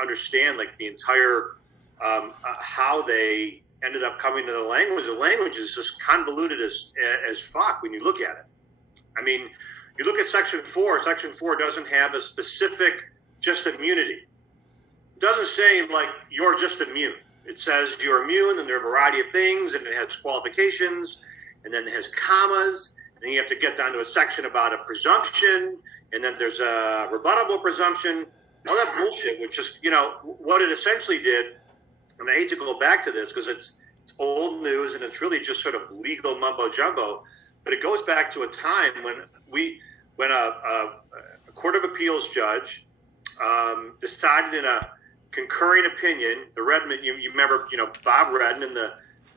understand like the entire how they ended up coming to the language. The language is just convoluted as fuck when you look at it. I mean, you look at Section 4. Section 4 doesn't have a specific just immunity. It doesn't say like you're just immune. It says you're immune, and there are a variety of things, and it has qualifications, and then it has commas, and then you have to get down to a section about a presumption, and then there's a rebuttable presumption, all that bullshit, which just, you know, what it essentially did, and I hate to go back to this because it's old news and it's really just sort of legal mumbo jumbo, but it goes back to a time when a court of appeals judge decided in a concurring opinion, the Redmond, you remember, you know, Bob Redden in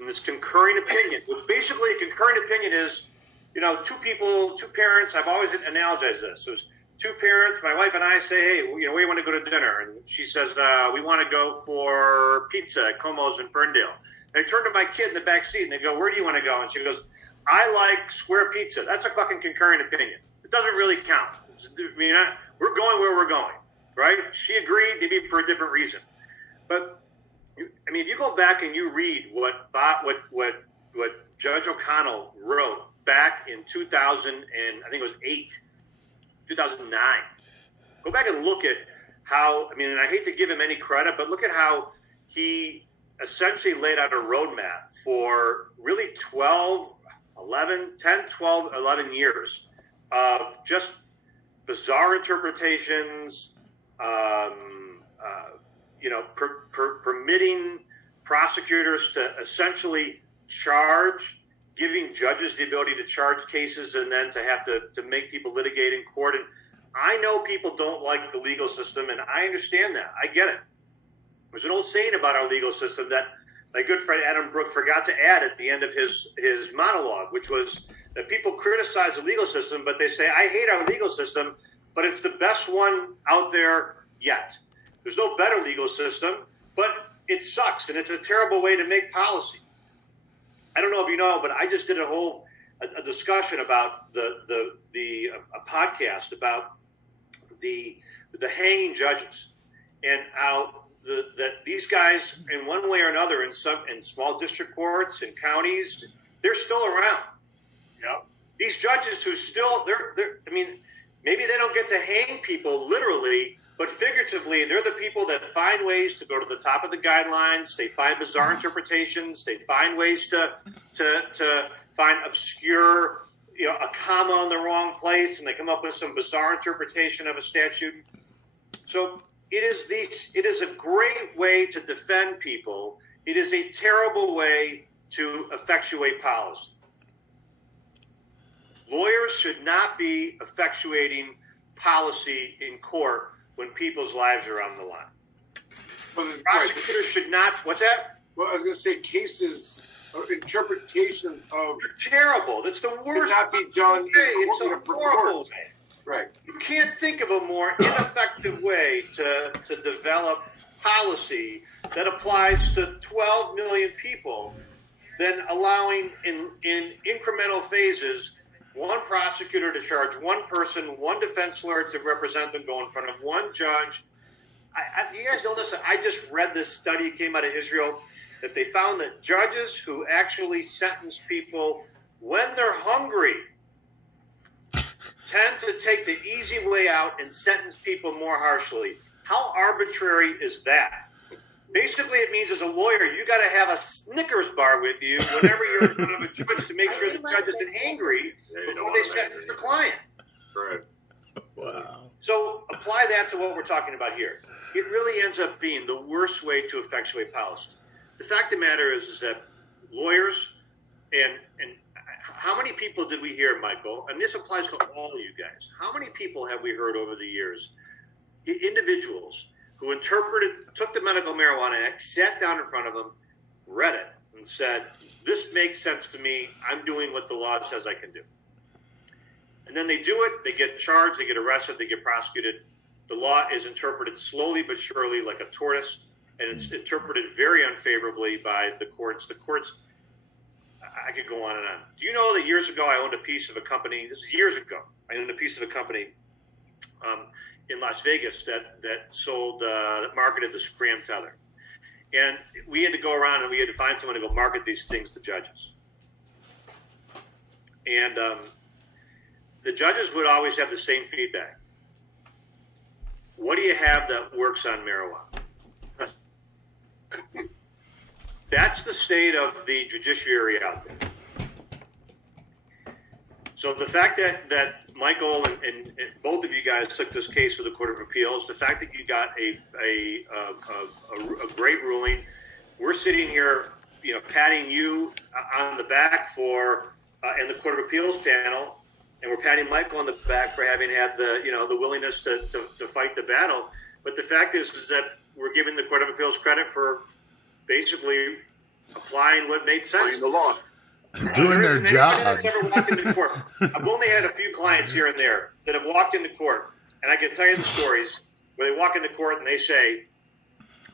this concurring opinion, which basically a concurring opinion is, you know, two parents, I've always analogized this. So it's two parents, my wife and I say, hey, you know, we want to go to dinner. And she says, we want to go for pizza at Como's in Ferndale. And I turn to my kid in the back seat and they go, where do you want to go? And she goes, I like square pizza. That's a fucking concurring opinion. It doesn't really count. I mean, we're going where we're going, right? She agreed, maybe for a different reason. But, I mean, if you go back and you read what Judge O'Connell wrote back in 2000 and I think it was 2009. Go back and look at how, I mean, and I hate to give him any credit, but look at how he essentially laid out a roadmap for really 10, 12, 11 years of just bizarre interpretations, you know, permitting prosecutors to essentially charge, giving judges the ability to charge cases and then to have to make people litigate in court. And I know people don't like the legal system, and I understand that. I get it. There's an old saying about our legal system that my good friend Adam Brooke forgot to add at the end of his monologue, which was that people criticize the legal system, but they say, I hate our legal system, but it's the best one out there yet. There's no better legal system, but it sucks, and it's a terrible way to make policy. I don't know if you know, but I just did a discussion about a podcast about the hanging judges and how that these guys, in one way or another, in small district courts and counties, they're still around. Yeah, these judges who still they're I mean, maybe they don't get to hang people literally, but figuratively, they're the people that find ways to go to the top of the guidelines. They find bizarre interpretations. They find ways to find obscure, you know, a comma in the wrong place, and they come up with some bizarre interpretation of a statute. So it is a great way to defend people. It is a terrible way to effectuate policy. Lawyers should not be effectuating policy in court when people's lives are on the line. Well, prosecutors should not. What's that? Well, I was going to say cases or interpretation of. They're terrible. That's the worst. Should not be done. It's a horrible way. Right. You can't think of a more ineffective way to develop policy that applies to 12 million people than allowing in incremental phases one prosecutor to charge one person, one defense lawyer to represent them, go in front of one judge. You guys know this. I just read this study, came out of Israel, that they found that judges who actually sentence people when they're hungry tend to take the easy way out and sentence people more harshly. How arbitrary is that? Basically, it means as a lawyer, you got to have a Snickers bar with you whenever you're in front of a judge to make sure the judge isn't hangry before they sentence the client. Right. Wow. So apply that to what we're talking about here. It really ends up being the worst way to effectuate policy. The fact of the matter is that lawyers and how many people did we hear, Michael? And this applies to all of you guys. How many people have we heard over the years, individuals who took the Medical Marijuana Act, sat down in front of them, read it, and said, this makes sense to me. I'm doing what the law says I can do. And then they do it. They get charged. They get arrested. They get prosecuted. The law is interpreted slowly but surely like a tortoise, and it's interpreted very unfavorably by the courts. The courts, I could go on and on. Do you know that years ago I owned a piece of a company? This is years ago. I owned a piece of a company in Las Vegas that sold, that marketed the Scram Tether. And we had to go around and we had to find someone to go market these things to judges. And the judges would always have the same feedback. What do you have that works on marijuana? That's the state of the judiciary out there. So the fact that Michael and both of you guys took this case to the Court of Appeals, the fact that you got a great ruling, we're sitting here, patting you on the back for, and the Court of Appeals panel, and we're patting Michael on the back for having had the willingness to fight the battle. But the fact is that we're giving the Court of Appeals credit for basically applying what made sense. The law. Doing their job. I've only had a few clients here and there that have walked into court, and I can tell you the stories where they walk into court and they say,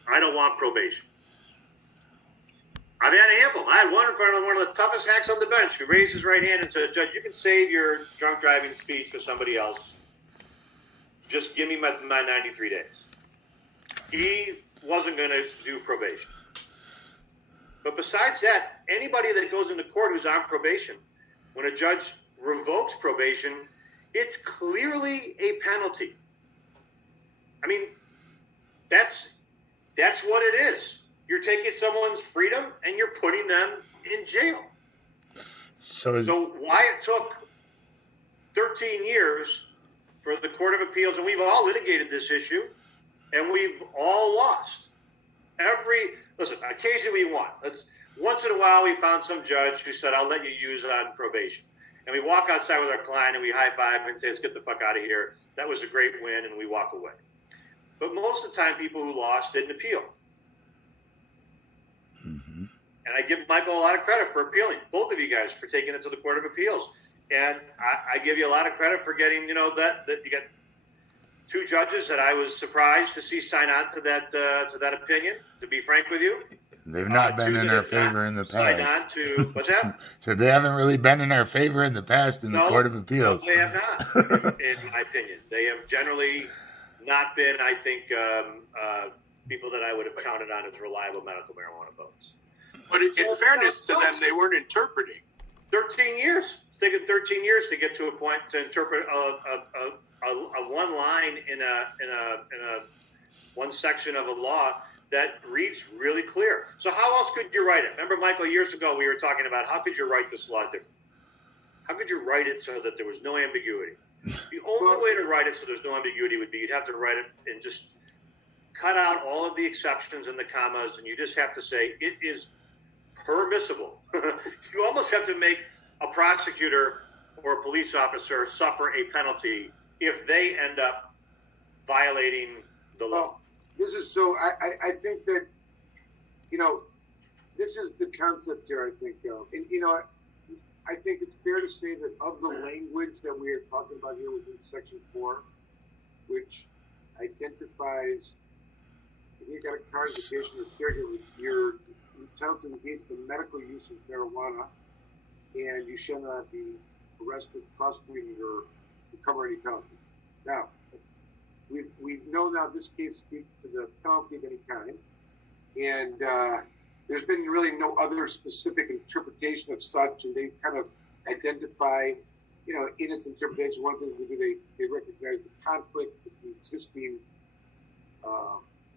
I don't want probation. I've had a handful. I had one in front of one of the toughest hacks on the bench who raised his right hand and said, Judge, you can save your drunk driving speech for somebody else. Just give me my 93 days. He wasn't going to do probation. But besides that, anybody that goes into court who's on probation, when a judge revokes probation, it's clearly a penalty. I mean, that's what it is. You're taking someone's freedom and you're putting them in jail. So why it took 13 years for the Court of Appeals, and we've all litigated this issue, and we've all lost. Occasionally we won. Once in a while we found some judge who said, I'll let you use it on probation. And we walk outside with our client and we high five and say, let's get the fuck out of here. That was a great win, and we walk away. But most of the time people who lost didn't appeal. Mm-hmm. And I give Michael a lot of credit for appealing, both of you guys for taking it to the Court of Appeals. And I give you a lot of credit for getting, that you got two judges that I was surprised to see sign on to that opinion, to be frank with you. They've not been in our favor in the past. Sign on to, what's that? So they haven't really been in our favor in the past in the Court of Appeals. No, they have not, in my opinion. They have generally not been, I think, people that I would have counted on as reliable medical marijuana votes. But in fairness to them, they weren't interpreting. 13 years. It's taken 13 years to get to a point to interpret a one line in a one section of a law that reads really clear. So how else could you write it? Remember, Michael, years ago we were talking about how could you write this law different? How could you write it so that there was no ambiguity? The only way to write it so there's no ambiguity would be you'd have to write it and just cut out all of the exceptions and the commas, and you just have to say it is permissible. You almost have to make a prosecutor or a police officer suffer a penalty if they end up violating the law. This is so. I think that this is the concept here. I think, and I think it's fair to say that of the language that we are talking about here within Section 4, which identifies if you got a car indication of caregiver, you're entitled to engage in the medical use of marijuana, and you shall not be arrested, prosecuted, or recover any penalty. Now, we know now this case speaks to the penalty of any kind, and there's been really no other specific interpretation of such, and they kind of identify, in its interpretation, one of the things they do, they recognize the conflict with the existing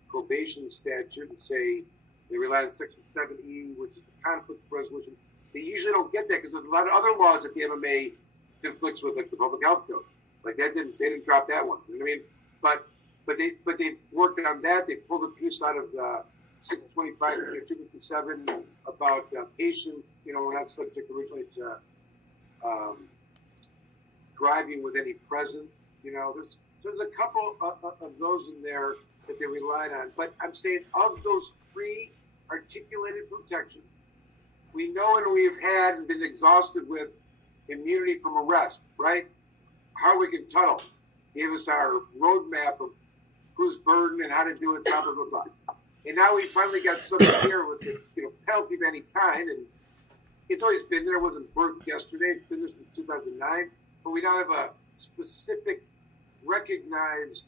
probation statute and say they rely on Section 7E, which is the conflict resolution. They usually don't get that because there's a lot of other laws that the MMA conflicts with, like the public health code. Like they didn't drop that one. You know what I mean? But they worked on that. They pulled a piece out of 625 and 257 about patient. We're not subject originally to driving with any presence. There's a couple of those in there that they relied on. But I'm saying of those three articulated protections, we know and we've had and been exhausted with immunity from arrest, right? Harwick Tuttle gave us our roadmap of whose burden and how to do it, blah, blah, blah, blah. And now we finally got something here with the penalty of any kind. And it's always been there. It wasn't birthed yesterday. It's been there since 2009. But we now have a specific recognized,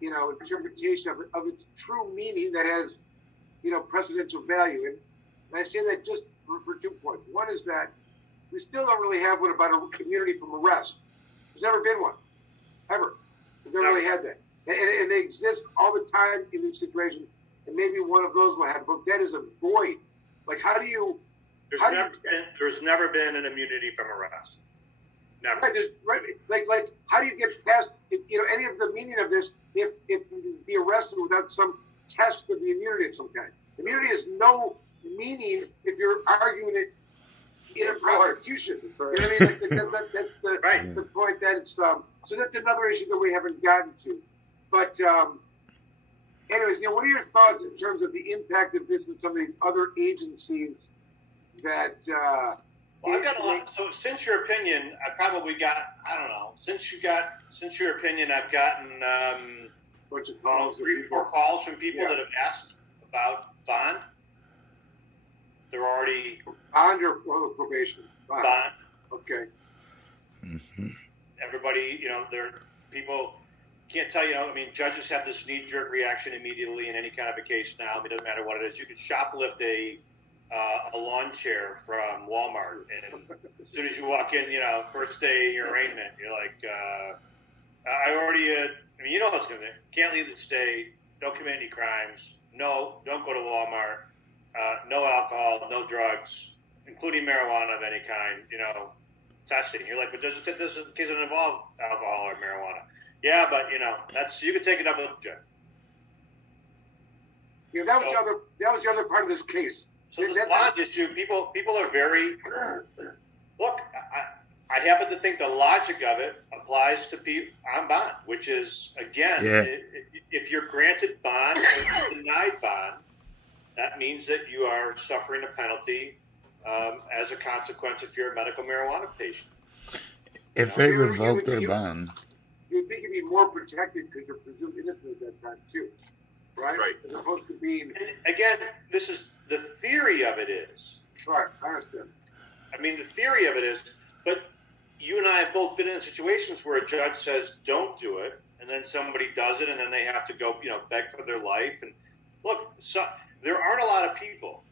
interpretation of its true meaning that has, precedential value. And I say that just for 2 points. One is that we still don't really have one about a immunity from arrest. There's never been one, ever. We've never really had that. And they exist all the time in this situation. And maybe one of those will have, but that is a void. Like, how do you... There's never been an immunity from arrest. Never. Right, like, how do you get past, any of the meaning of this if you be arrested without some test of the immunity of some kind? Immunity has no meaning if you're arguing it in a prosecution. You know what I mean? Like, that's the point that it's, so that's another issue that we haven't gotten to. But, anyways, what are your thoughts in terms of the impact of this in some of these other agencies that, well, I've got a lot. So, since your opinion, I probably got, I don't know. Since your opinion, I've gotten bunch of calls, 3 or 4 calls from people that have asked about bond. They're already bond or probation. Bond. Okay. Mm-hmm. Everybody, people can't tell you. I mean, judges have this knee-jerk reaction immediately in any kind of a case now. It doesn't matter what it is. You could shoplift a lawn chair from Walmart, and as soon as you walk in, first day of your arraignment, you're like, I already, what's going to be. Can't leave the state, don't commit any crimes, no, don't go to Walmart, no alcohol, no drugs, including marijuana of any kind, testing. You're like, but this doesn't involve alcohol or marijuana. Yeah, but, you can take it up with the judge. That was the other part of this case. So this bond issue, people are very, look, I happen to think the logic of it applies to people on bond, which is, again, if you're granted bond or denied bond, that means that you are suffering a penalty as a consequence if you're a medical marijuana patient. If they revoke their bond. You think you'd be more protected because you're presumed innocent at that time, too. Right? Right. As opposed to being... And again, this is... The theory of it is... Right, I understand. I mean, the theory of it is... But you and I have both been in situations where a judge says, don't do it, and then somebody does it, and then they have to go, beg for their life. And look, there aren't a lot of people.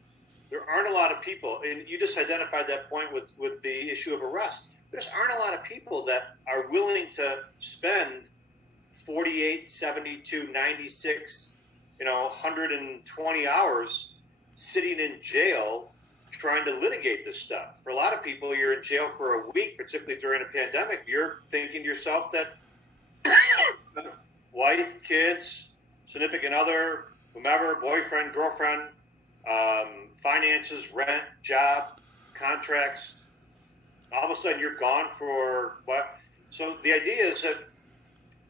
And you just identified that point with the issue of arrest. There just aren't a lot of people that are willing to spend 48, 72, 96, 120 hours sitting in jail trying to litigate this stuff. For a lot of people, you're in jail for a week, particularly during a pandemic. You're thinking to yourself that wife, kids, significant other, whomever, boyfriend, girlfriend, finances, rent, job, contracts, all of a sudden you're gone for what? So the idea is that,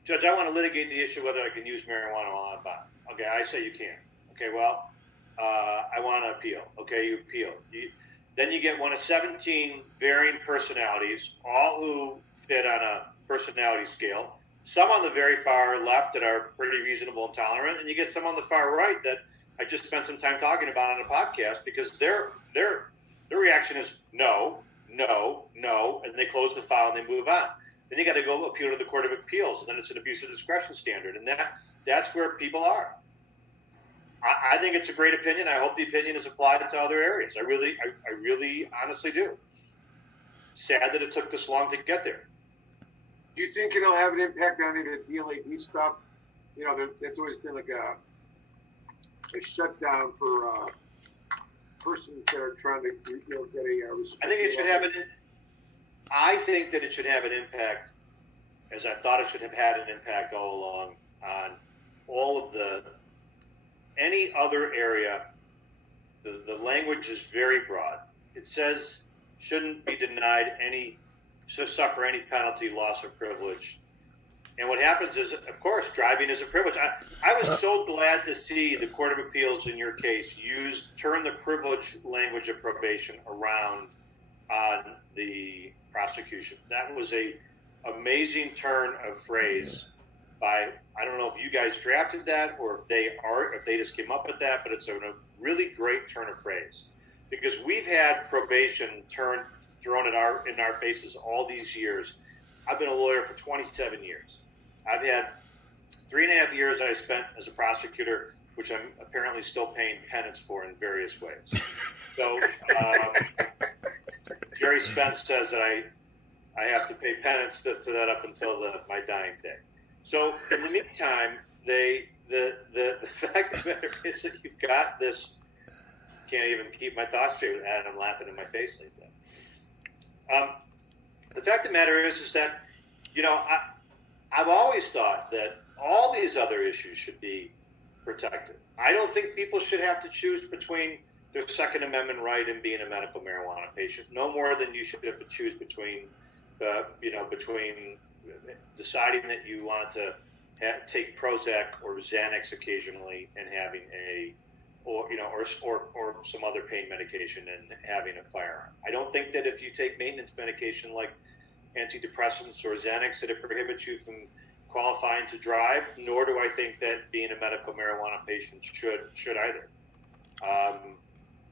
Judge, I want to litigate the issue whether I can use marijuana while on bond. Okay, I say you can. Okay, well, I want to appeal. Okay, you appeal. Then you get one of 17 varying personalities, all who fit on a personality scale. Some on the very far left that are pretty reasonable and tolerant, and you get some on the far right that I just spent some time talking about on a podcast because their reaction is no, and they close the file and they move on. Then you got to go appeal to the Court of Appeals, and then it's an abuse of discretion standard, and that's where people are. I think it's a great opinion. I hope the opinion is applied to other areas. I really honestly do. Sad that it took this long to get there. Do you think it'll have an impact on any of the DLAD stuff? That's always been like a shutdown for persons that are trying to get a. I think it should have I think that it should have an impact, as I thought it should have had an impact all along, on all of any other area. The language is very broad. It says shouldn't be denied suffer any penalty, loss, or privilege. And what happens is, of course, driving is a privilege. I was so glad to see the Court of Appeals in your case turn the privilege language of probation around on the prosecution. That was a amazing turn of phrase by, I don't know if you guys drafted that or if they just came up with that, but it's a really great turn of phrase, because we've had probation thrown in our faces all these years. I've been a lawyer for 27 years. I've had 3.5 years I spent as a prosecutor, which I'm apparently still paying penance for in various ways. So Jerry Spence says that I have to pay penance to that up until my dying day. So in the meantime, the fact of the matter is that you've got this. Can't even keep my thoughts straight with that, and I'm laughing in my face like that. The fact of the matter is that, I've always thought that all these other issues should be protected. I don't think people should have to choose between their Second Amendment right and being a medical marijuana patient, no more than you should have to choose between deciding that you want to take Prozac or Xanax occasionally and having or some other pain medication and having a firearm. I don't think that if you take maintenance medication like antidepressants or Xanax that it prohibits you from qualifying to drive, nor do I think that being a medical marijuana patient should either.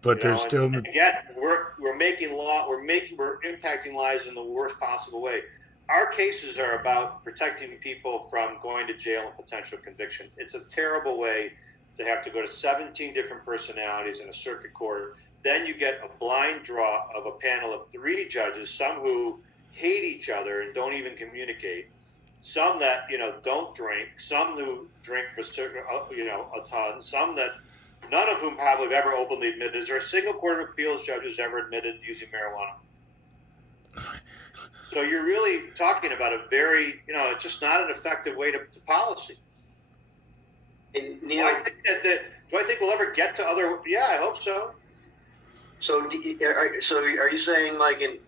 But there's still again, we're making law, we're impacting lives in the worst possible way. Our cases are about protecting people from going to jail and potential conviction. It's a terrible way to have to go to 17 different personalities in a circuit court. Then you get a blind draw of a panel of 3 judges, some who hate each other and don't even communicate, some that don't drink, some who drink for a ton, some that none of whom probably have ever openly admitted. Is there a single court of appeals judge who's ever admitted using marijuana? So you're really talking about a very, it's just not an effective way to policy. And Neil, do I think we'll ever get to other? Yeah, I hope so. So are you saying, like, in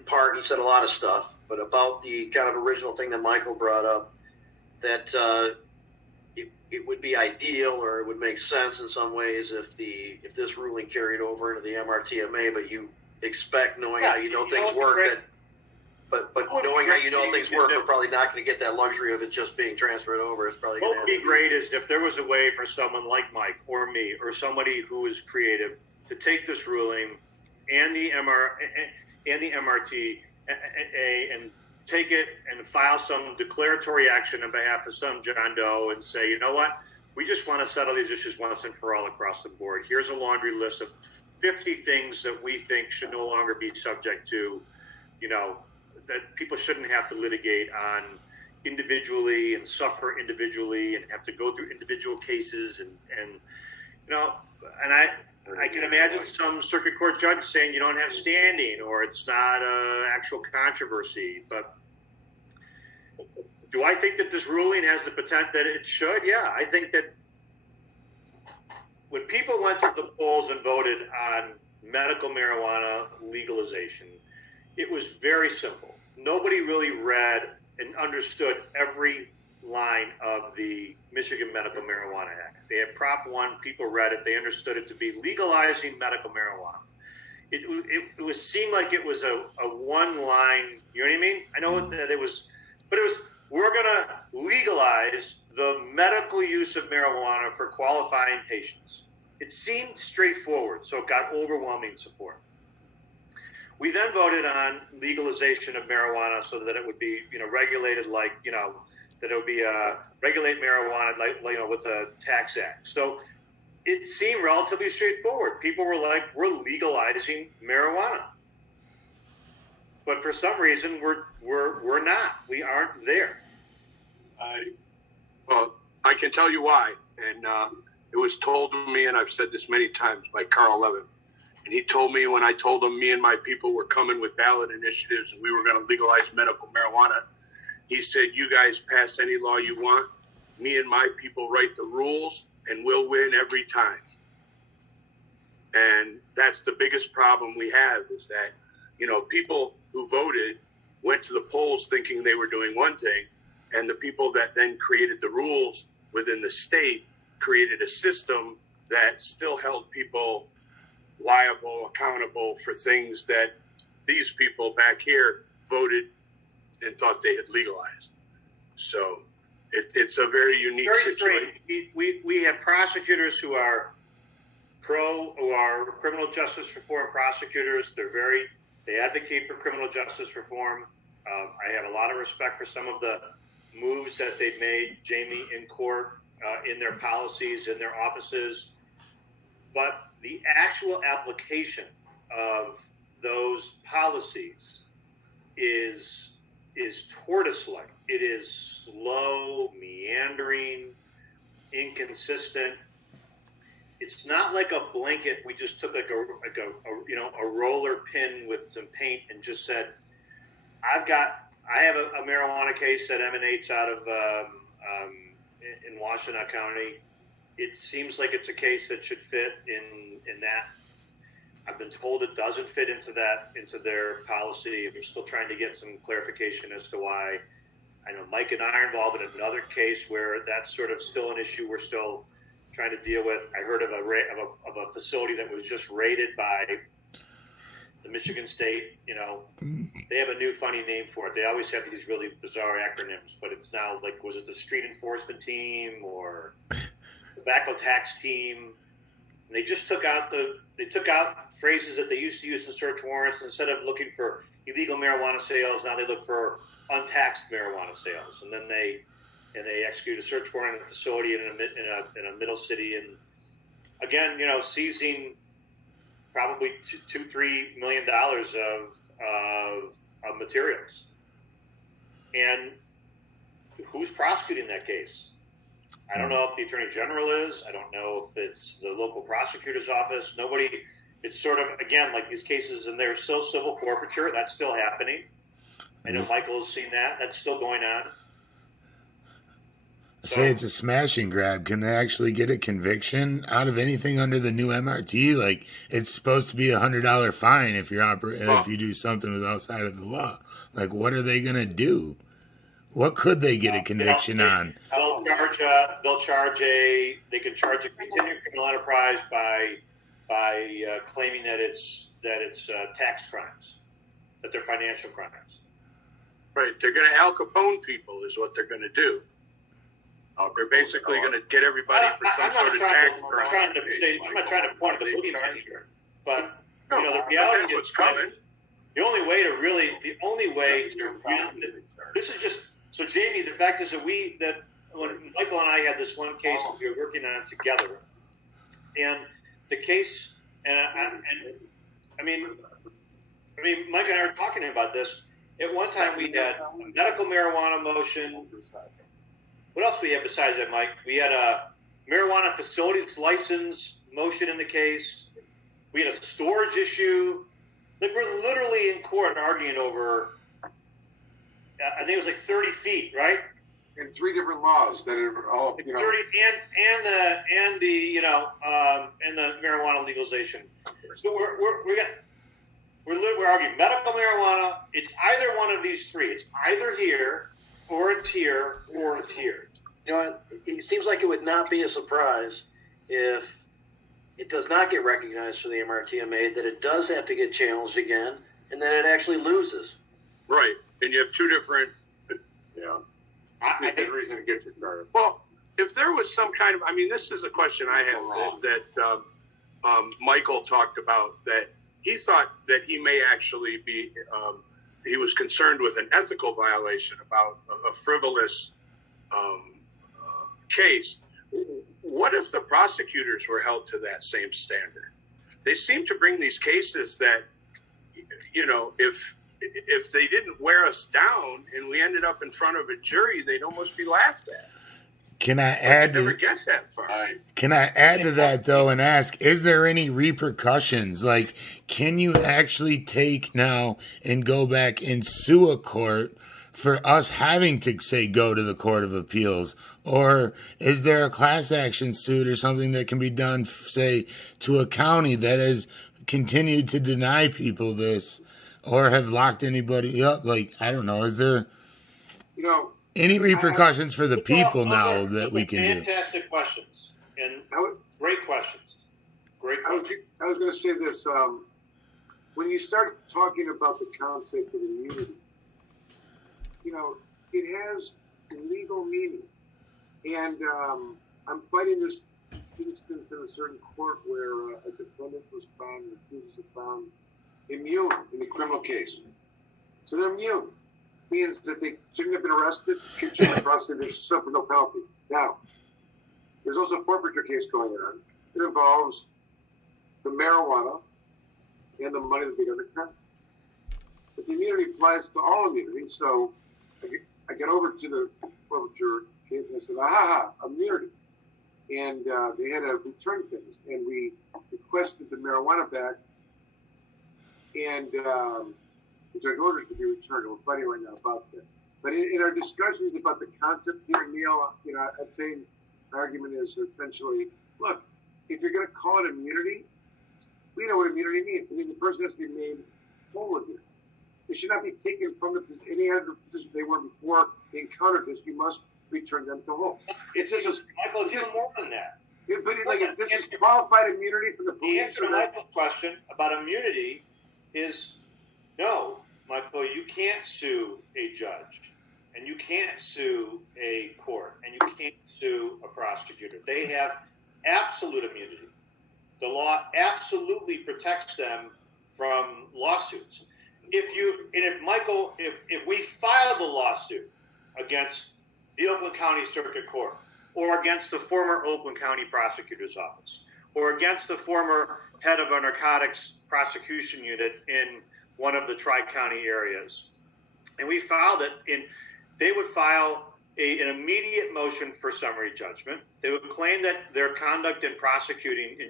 part, you said a lot of stuff, but about the kind of original thing that Michael brought up, that it would be ideal, or it would make sense in some ways if this ruling carried over into the MRTMA, but you expect, knowing how things work, that. But knowing how things work, we're probably not going to get that luxury of it just being transferred over. It's probably what would be great is if there was a way for someone like Mike or me or somebody who is creative to take this ruling and the MRT and take it and file some declaratory action on behalf of some John Doe and say, you know what, we just want to settle these issues once and for all across the board. Here's a laundry list of 50 things that we think should no longer be subject to, that people shouldn't have to litigate on individually and suffer individually and have to go through individual cases and I can imagine some circuit court judge saying you don't have standing or it's not an actual controversy. But do I think that this ruling has the potential that it should? Yeah, I think that when people went to the polls and voted on medical marijuana legalization, it was very simple. Nobody really read and understood every line of the Michigan Medical Marijuana Act. They had Prop 1, people read it, they understood it to be legalizing medical marijuana. It seemed like it was a one line, you know what I mean? I know that it was, but it was, we're going to legalize the medical use of marijuana for qualifying patients. It seemed straightforward, so it got overwhelming support. We then voted on legalization of marijuana so that it would be, regulated like, that it would be regulate marijuana like, with a tax act. So it seemed relatively straightforward. People were like, we're legalizing marijuana. But for some reason, we're not. We aren't there. Well, I can tell you why. And it was told to me, and I've said this many times, by Carl Levin. And he told me when I told him me and my people were coming with ballot initiatives and we were going to legalize medical marijuana, he said, you guys pass any law you want. Me and my people write the rules and we'll win every time. And that's the biggest problem we have is that, people who voted went to the polls thinking they were doing one thing. And the people that then created the rules within the state created a system that still held people liable, accountable for things that these people back here voted and thought they had legalized. So it's a very unique situation. We have prosecutors who are criminal justice reform prosecutors. They advocate for criminal justice reform. I have a lot of respect for some of the moves that they've made, Jamie, in court, in their policies, in their offices, but the actual application of those policies is tortoise-like. It is slow, meandering, inconsistent. It's not like a blanket. We just took like a roller pin with some paint and just said, I have a marijuana case that emanates out of in Washtenaw County. It seems like it's a case that should fit in that. I've been told it doesn't fit into their policy. We're still trying to get some clarification as to why. I know Mike and I are involved in another case where that's sort of still an issue we're still trying to deal with. I heard of a facility that was just raided by the Michigan State. They have a new funny name for it. They always have these really bizarre acronyms, but it's now like, was it the street enforcement team or tobacco tax team? And they just took out phrases that they used to use in search warrants. Instead of looking for illegal marijuana sales, now they look for untaxed marijuana sales, and then they execute a search warrant in a facility in a middle city, and again, seizing probably $2-3 million of materials. And who's prosecuting that case? I don't know if the Attorney General is. I don't know if it's the local prosecutor's office. Nobody. It's sort of, again, like these cases, and they're still civil forfeiture. That's still happening. I know Michael's seen that. That's still going on. Say it's a smash and grab. Can they actually get a conviction out of anything under the new MRT? Like, it's supposed to be $100 fine if if you do something outside of the law. Like, what are they gonna do? What could they get a conviction on? They can charge a continuing criminal enterprise by claiming that it's tax crimes, that they're financial crimes. Right, they're going to Al Capone people is what they're going to do. They're basically going to get everybody for some sort of tax crime. I'm not trying to point to the boogeyman here, but the reality that's is what's coming. The only way to this is just so, Jamie. The fact is that when Michael and I had this one case that we were working on together, and the case, I mean, Mike and I were talking about this. At one time, we had a medical marijuana motion. What else we had besides that, Mike? We had a marijuana facilities license motion in the case. We had a storage issue. Like, we're literally in court arguing over, I think it was like 30 feet, right? And 3 different laws that are all, 30 and the marijuana legalization. So we're arguing medical marijuana. It's either one of these three. It's either here, or it's here, or it's here. It seems like it would not be a surprise if it does not get recognized for the MRTMA, that it does have to get challenged again, and then it actually loses. Right, and you have two different. I think reason to get you started. Well, if there was some kind of, this is a question I have that Michael talked about, that he thought that he may actually be, he was concerned with an ethical violation about a frivolous case. What if the prosecutors were held to that same standard? They seem to bring these cases that, if they didn't wear us down and we ended up in front of a jury, they'd almost be laughed at. Can I add to that though and ask, is there any repercussions? Like, can you actually take now and go back and sue a court for us having to say go to the Court of Appeals? Or is there a class action suit or something that can be done, say, to a county that has continued to deny people this or have locked anybody up? Like, I don't know, is there any repercussions for the people now that we can do? Fantastic questions, and great questions. Great questions. I was going to say this. When you start talking about the concept of immunity, it has legal meaning. And I'm fighting this instance in a certain court where a defendant was found immune in the criminal case. So they're immune. means that they shouldn't have been arrested, shouldn't have been prosecuted, they should suffer no penalty. Now, there's also a forfeiture case going on. It involves the marijuana and the money that they got the crime. But the immunity applies to all immunity. So I got over to the forfeiture case and I said, immunity. And they had to return things. And we requested the marijuana back. And the judge ordered to be returned. We're fighting right now about that. But in our discussions about the concept here, Neil, I'd say the argument is essentially, look, if you're going to call it immunity, we know what immunity means. I mean, the person has to be made whole again. They should not be taken from any other position they were before they encountered this. You must return them to whole. It's just Michael, it's just more than that. But if this is qualified immunity for the police. The answer to Michael's question about immunity is no, Michael. You can't sue a judge, and you can't sue a court, and you can't sue a prosecutor. They have absolute immunity. The law absolutely protects them from lawsuits. If we filed a lawsuit against the Oakland County Circuit Court, or against the former Oakland County Prosecutor's Office, or against the former head of a narcotics prosecution unit in one of the Tri-County areas, and we filed it, they would file an immediate motion for summary judgment. They would claim that their conduct in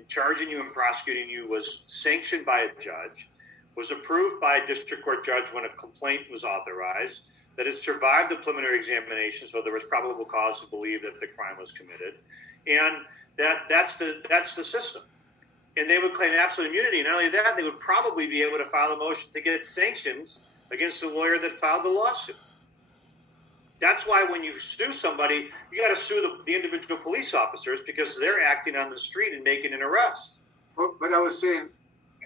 charging you and prosecuting you was sanctioned by a judge, was approved by a district court judge when a complaint was authorized, that it survived the preliminary examination, so there was probable cause to believe that the crime was committed, and that's the system. And they would claim absolute immunity. Not only that, they would probably be able to file a motion to get sanctions against the lawyer that filed the lawsuit. That's why when you sue somebody, you got to sue the individual police officers because they're acting on the street and making an arrest. But I was saying,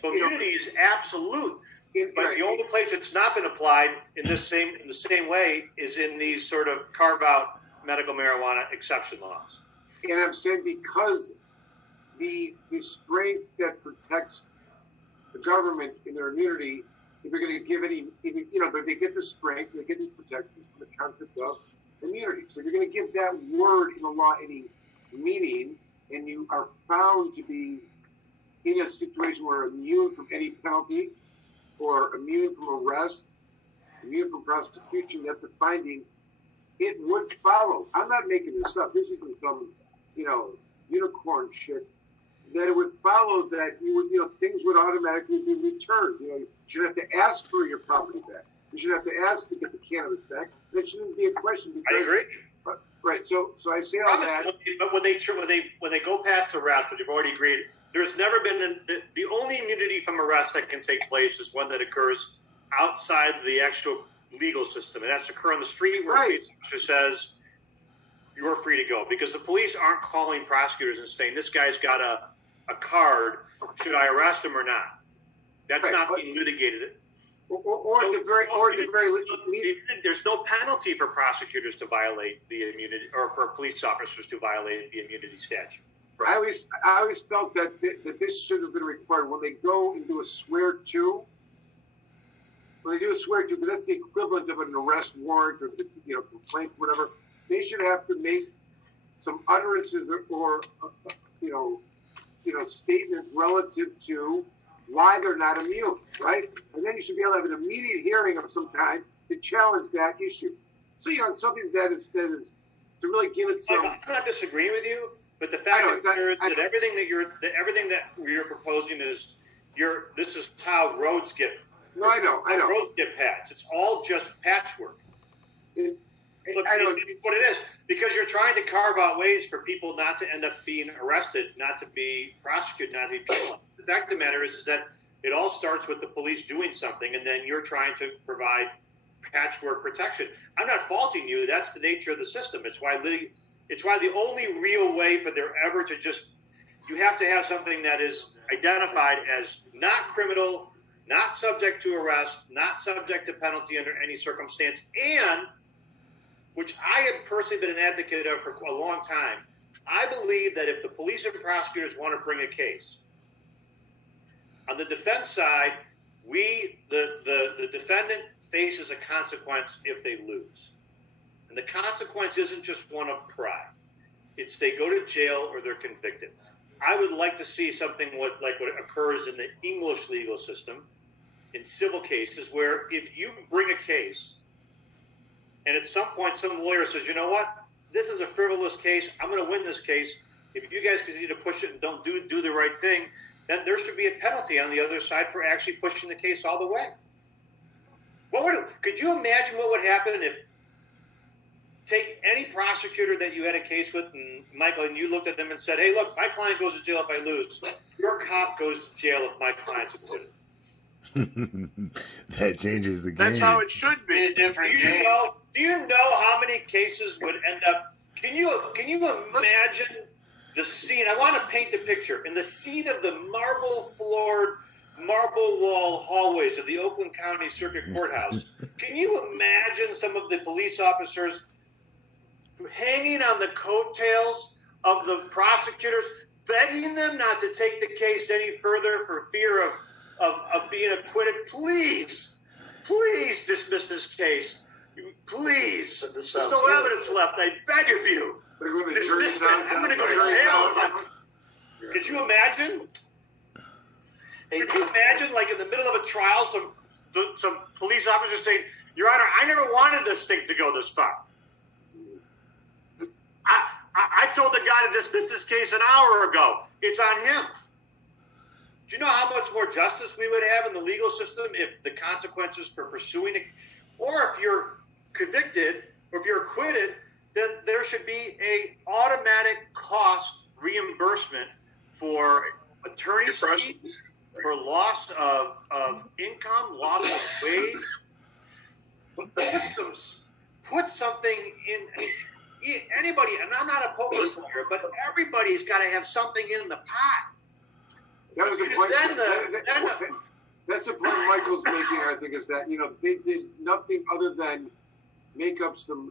so immunity is absolute. But the only place it's not been applied in the same way is in these sort of carve out medical marijuana exception laws. And I'm saying because the strength that protects the government in their immunity, if you're going to give but they get the strength, they get these protections from the concept of immunity. So if you're going to give that word in the law any meaning, and you are found to be in a situation where immune from any penalty, or immune from arrest, immune from prosecution, that's a finding, it would follow. I'm not making this up. This isn't some, unicorn shit. That it would follow that you would, things would automatically be returned. You shouldn't have to ask for your property back. You shouldn't have to ask to get the cannabis back. That shouldn't be a question. Because, I agree. Right. So I say all that. But when they go past arrest, but you've already agreed, there's never been the only immunity from arrest that can take place is one that occurs outside the actual legal system. It has to occur on the street where a police officer says you're free to go, because the police aren't calling prosecutors and saying this guy's got a card. Should I arrest him or not? That's not being litigated. Or at the very least, there's no penalty for prosecutors to violate the immunity, or for police officers to violate the immunity statute. I always felt that this should have been required when they go and do a swear to. When they do a swear to, but that's the equivalent of an arrest warrant or complaint, whatever. They should have to make some utterances or statements relative to why they're not immune, right? And then you should be able to have an immediate hearing of some kind to challenge that issue. So something that is to really give it some. I'm not disagreeing with you. But the fact that everything that you're proposing is this is how roads get. No, I know. Roads get patched. It's all just patchwork. It's what it is, because you're trying to carve out ways for people not to end up being arrested, not to be prosecuted, not to be penalized. The fact of the matter is that it all starts with the police doing something, and then you're trying to provide patchwork protection. I'm not faulting you. That's the nature of the system. It's why the only real way for there ever to you have to have something that is identified as not criminal, not subject to arrest, not subject to penalty under any circumstance, and which I have personally been an advocate of for a long time. I believe that if the police and prosecutors want to bring a case, on the defense side, the defendant faces a consequence if they lose. And the consequence isn't just one of pride. It's they go to jail or they're convicted. I would like to see something like what occurs in the English legal system in civil cases, where if you bring a case and at some point some lawyer says, you know what, this is a frivolous case, I'm going to win this case. If you guys continue to push it and don't do the right thing, then there should be a penalty on the other side for actually pushing the case all the way. Could you imagine what would happen if, take any prosecutor that you had a case with, and Michael, and you looked at them and said, hey, look, my client goes to jail if I lose. Your cop goes to jail if my client's acquitted. That changes the game. That's how it should be. Do you know how many cases would end up? Can you imagine the scene? I want to paint the picture. In the scene of the marble-floored, marble-wall hallways of the Oakland County Circuit Courthouse, can you imagine some of the police officers hanging on the coattails of the prosecutors, begging them not to take the case any further for fear of being acquitted? Please dismiss this case. Please. There's no evidence left. I beg of you. Dismiss it. I'm going to go to jail. Could you imagine? Could you imagine, like in the middle of a trial, some police officers saying, Your Honor, I never wanted this thing to go this far. I told the guy to dismiss this case an hour ago. It's on him. Do you know how much more justice we would have in the legal system if the consequences for pursuing it, or if you're convicted, or if you're acquitted, then there should be a automatic cost reimbursement for attorney fees, for loss of income, loss of wage. Put something in. Anybody, and I'm not a populist lawyer, but everybody's got to have something in the pot. That was the point. That's the point Michael's making, I think, is that, they did nothing other than make up some,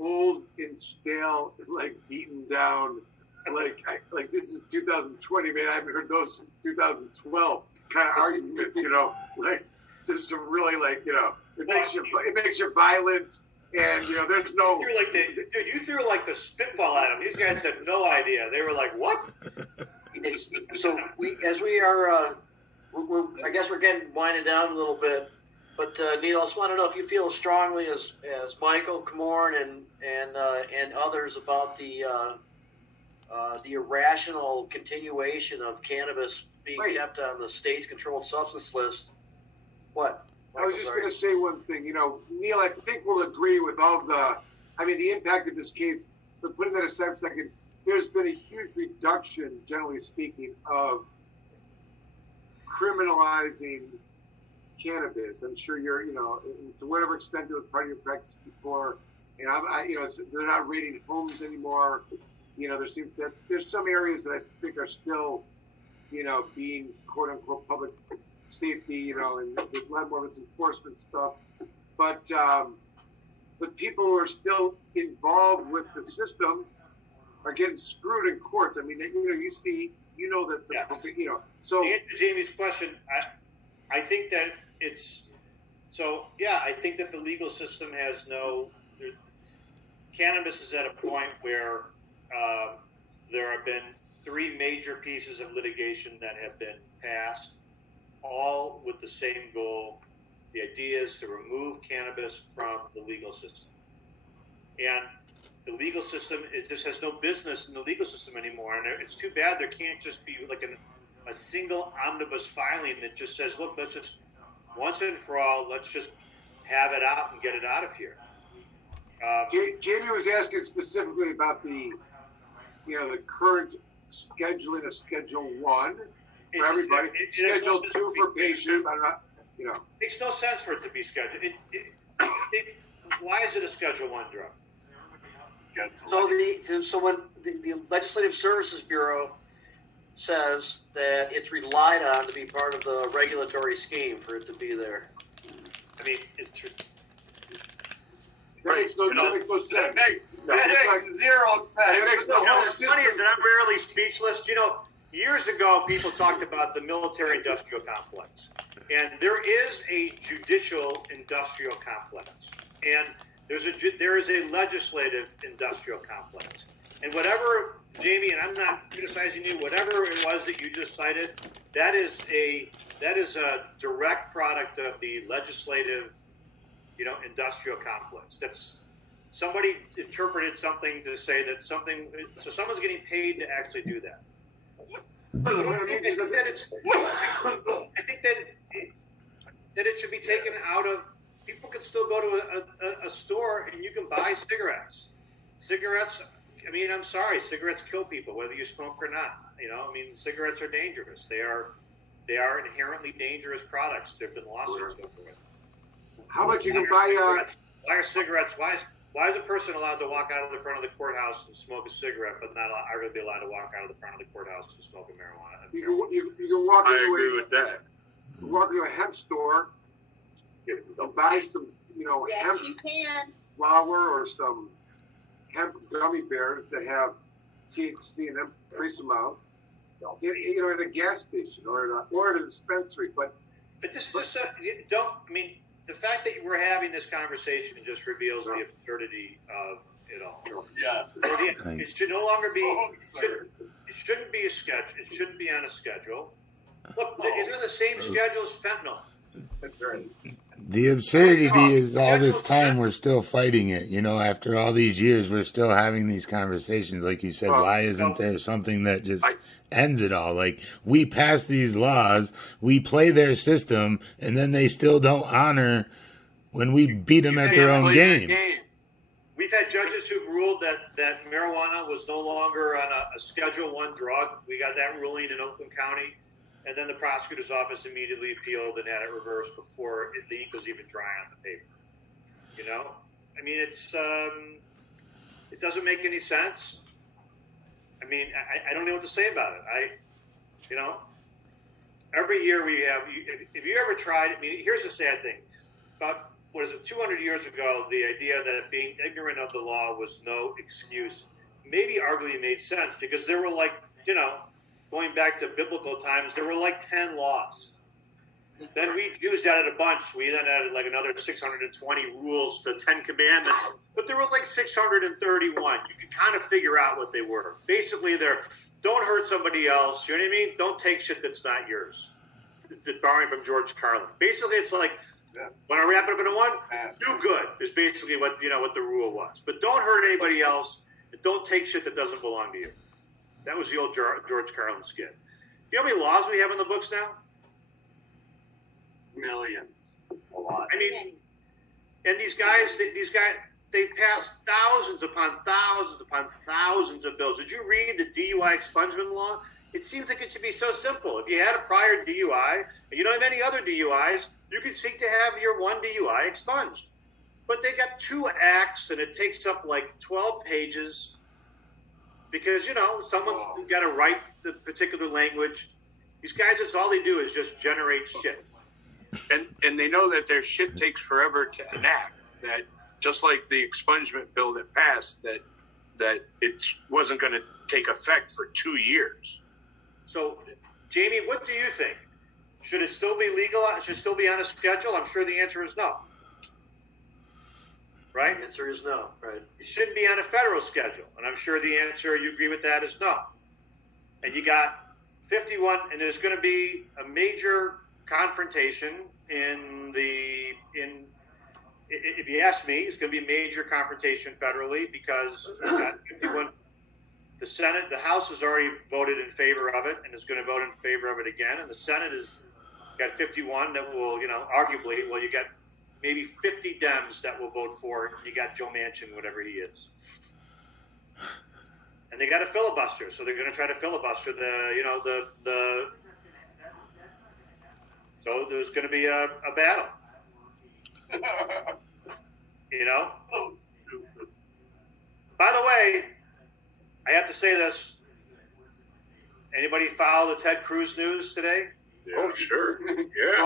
old and stale, like beaten down, like this is 2020, man. I haven't heard those since 2012 kind of arguments, like just some really it makes you violent. And there's no. You threw like the spitball at them. These guys had no idea. They were like, "What?" So we are, I guess we're getting winded down a little bit. But Neil, I just want to know if you feel as strongly as Michael Komorn and others about the irrational continuation of cannabis being kept on the state's controlled substance list. What? I was just going to say one thing. Neil, I think we'll agree with all the impact of this case, but putting that aside for a second, there's been a huge reduction, generally speaking, of criminalizing cannabis. I'm sure you're, to whatever extent it was part of your practice before, and they're not raiding homes anymore. There's some areas that I think are still, being quote unquote public safety, and there's a lot more of its enforcement stuff. But people who are still involved with the system are getting screwed in courts. I mean, you see, that, so. To answer Jamie's question, I think that I think that the legal system has cannabis is at a point where there have been 3 major pieces of litigation that have been passed, all with the same goal. The idea is to remove cannabis from the legal system. And the legal system, it just has no business in the legal system anymore. And it's too bad there can't just be like a single omnibus filing that just says, look, let's just, once and for all, let's just have it out and get it out of here. Jamie was asking specifically about the current scheduling of Schedule 1 for everybody. Schedule 2 for patients. I'm not, It makes no sense for it to be scheduled. Why is it a Schedule 1 drug? So when the Legislative Services Bureau says that it's relied on to be part of the regulatory scheme for it to be there. I mean, it's that makes no sense. That makes zero sense. What's funny is that I'm rarely speechless. Years ago, people talked about the military-industrial complex. And there is a judicial industrial complex, and there is a legislative industrial complex. And whatever, Jamie, and I'm not criticizing you, whatever it was that you just cited, that is a direct product of the legislative, industrial complex. That's somebody interpreted something to say that something. So someone's getting paid to actually do that. I think that it should be taken out of. People can still go to a store and you can buy cigarettes. Cigarettes. I mean, I'm sorry, cigarettes kill people whether you smoke or not. Cigarettes are dangerous. They are inherently dangerous products. There've been lawsuits over it. How much you can buy? Why are cigarettes? Why is a person allowed to walk out of the front of the courthouse and smoke a cigarette, but not are going to be allowed to walk out of the front of the courthouse and smoke a marijuana? You can walk. I agree with that. You walk into a hemp store, and buy some, hemp flour or some hemp gummy bears that have THC in them, trace them out. At a gas station or at a dispensary. But this is just the fact that we're having this conversation just reveals the absurdity of it all. Yes. It should no longer be. It shouldn't be a schedule. It shouldn't be on a schedule. Look, isn't it the same schedule as fentanyl? that's right. The absurdity is all this time we're still fighting it. After all these years, we're still having these conversations. Like you said, why isn't there something that just ends it all? Like, we pass these laws, we play their system, and then they still don't honor when we beat them at their own game. We've had judges who've ruled that marijuana was no longer on a Schedule I drug. We got that ruling in Oakland County. And then the prosecutor's office immediately appealed and had it reversed before the ink was even dry on the paper. It doesn't make any sense. I don't know what to say about it. Every year we have. If you ever tried, here's the sad thing. About 200 years ago, the idea that being ignorant of the law was no excuse maybe arguably made sense because there were going back to biblical times, there were 10 laws. Then we Jews added a bunch. We then added another 620 rules to 10 commandments. But there were 631. You could kind of figure out what they were. Basically, they're don't hurt somebody else. You know what I mean? Don't take shit that's not yours. It's borrowing from George Carlin. Basically, it's when I wrap it up into one, do good is basically what the rule was. But don't hurt anybody else. And don't take shit that doesn't belong to you. That was the old George Carlin skit. You know how many laws we have in the books now? Millions. A lot. And these guys, they passed thousands upon thousands of bills. Did you read the DUI expungement law? It seems like it should be so simple. If you had a prior DUI, and you don't have any other DUIs, you could seek to have your one DUI expunged. But they got 2 acts, and it takes up 12 pages. Because, someone's got to write the particular language. These guys, that's all they do is just generate shit. And they know that their shit takes forever to enact. That just like the expungement bill that passed, that it wasn't going to take effect for 2 years. So, Jamie, what do you think? Should it still be legal? Should it still be on a schedule? I'm sure the answer is no. Right? The answer is no, right? It shouldn't be on a federal schedule. And I'm sure the answer, you agree with that, is no. And you got 51, and there's going to be a major confrontation if you ask me, it's going to be a major confrontation federally because you got 51. The Senate, the House has already voted in favor of it and is going to vote in favor of it again. And the Senate has got 51 that will, arguably, you got maybe 50 Dems that will vote for it. You got Joe Manchin, whatever he is. And they got a filibuster, so they're going to try to filibuster so there's going to be a battle. By the way, I have to say this. Anybody follow the Ted Cruz news today? Yeah. Oh, sure. Yeah.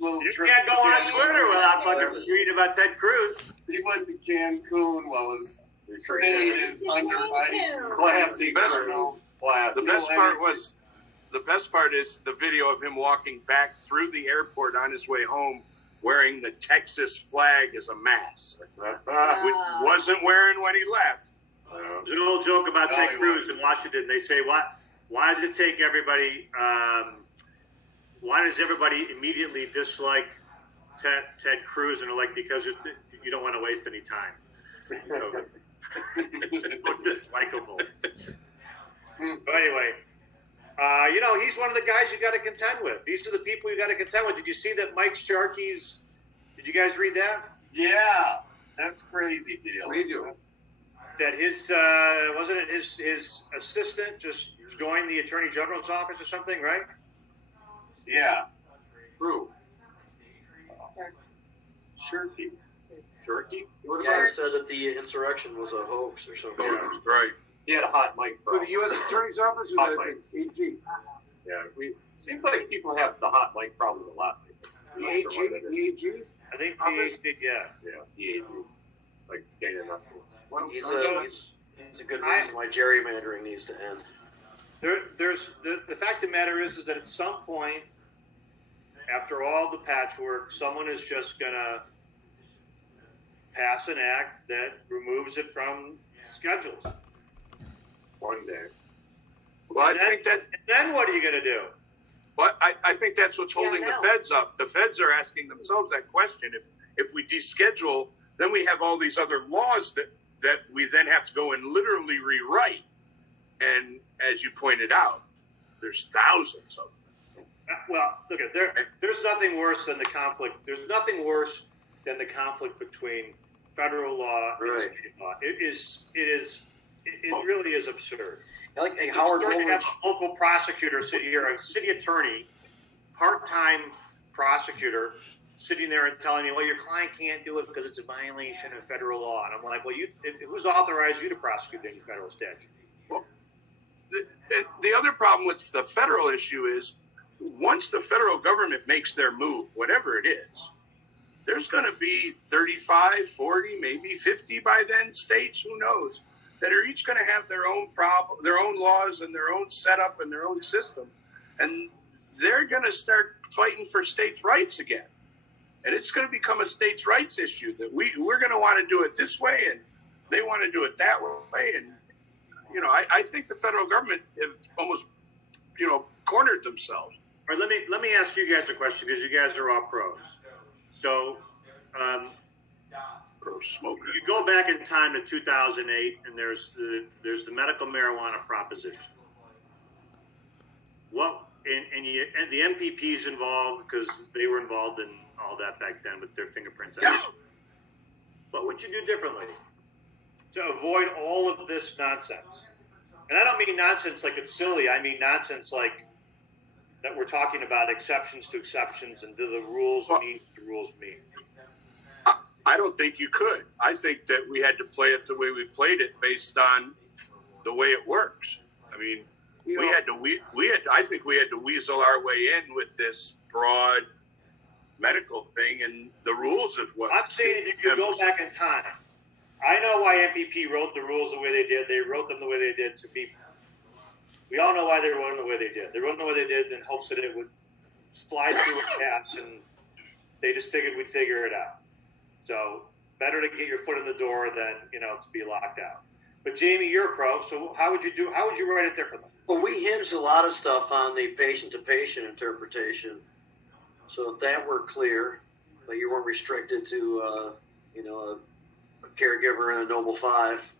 Well, you can't go on Twitter without fucking reading about Ted Cruz. He went to Cancun while his state is under ice. Classic. The best part was the best part is the video of him walking back through the airport on his way home wearing the Texas flag as a mask, which wasn't wearing when he left. There's an old joke about No, Ted he Cruz wasn't. in Washington. They say, why does it take everybody, why does everybody immediately dislike Ted Cruz? And they're like, because you don't want to waste any time. It's so dislikable. But anyway, he's one of the guys you got to contend with. These are the people you got to contend with. Did you see that Mike Sharkey's? Did you guys read that? Yeah, that's crazy deal. We do. That his wasn't it his assistant just joined the Attorney General's office or something, right? Yeah. True. Shirky. Shirky? What Yeah, about it said that the insurrection was a hoax or something. Right. He had a hot mic for problem. the U.S. Attorney's Office or Hot the AG? Yeah, seems like people have the hot mic problem a lot. The I'm not AG? sure what it is. The AG? I think Office? yeah. Yeah, the AG. Like Dana Nestle. Well, He's a good reason why gerrymandering needs to end. There's the fact of the matter is that at some point, after all the patchwork, someone is just gonna pass an act that removes it from schedules. One day. Well, I And then- think that. And then what are you gonna do? But I think that's what's holding Yeah, I the know. feds up. The feds are asking themselves that question. If we deschedule, then we have all these other laws that we then have to go and literally rewrite. And as you pointed out, there's thousands of them. Well, look at there's nothing worse than the conflict. There's nothing worse than the conflict between federal law and Right. state law. It really is absurd. Like Howard Absurd to have Woolridge. a local prosecutor sit here, a city attorney, part-time prosecutor, sitting there and telling me, well, your client can't do it because it's a violation of federal law. And I'm like, well, who's authorized you to prosecute any federal statute? The other problem with the federal issue is once the federal government makes their move, whatever it is, there's going to be 35, 40, maybe 50 by then states, who knows, that are each going to have their own their own laws and their own setup and their own system. And they're going to start fighting for states' rights again. And it's going to become a states' rights issue that we're going to want to do it this way and they want to do it that way. And, I think the federal government have almost, cornered themselves. All right, let me ask you guys a question because you guys are all pros. So, Pro smoker. you go back in time to 2008, and there's the medical marijuana proposition. Well, and the MPPs involved because they were involved in all that back then with their fingerprints. What would you do differently to avoid all of this nonsense? And I don't mean nonsense like it's silly. I mean nonsense like that we're talking about exceptions to exceptions and do the rules mean what the rules mean. I don't think you could. I think that we had to play it the way we played it based on the way it works. I mean, I think we had to weasel our way in with this broad medical thing and the rules of what. I'm saying if you go back in time, I know why MPP wrote the rules the way they did. They wrote them the way they did to people. We all know why they wrote them the way they did. They wrote them the way they did in hopes that it would slide through a patch, and they just figured we'd figure it out. So better to get your foot in the door than to be locked out. But Jamie, you're a pro, so how would you write it differently? Well, we hinged a lot of stuff on the patient-to-patient interpretation. So if that were clear, but you weren't restricted to, a caregiver and a Noble 5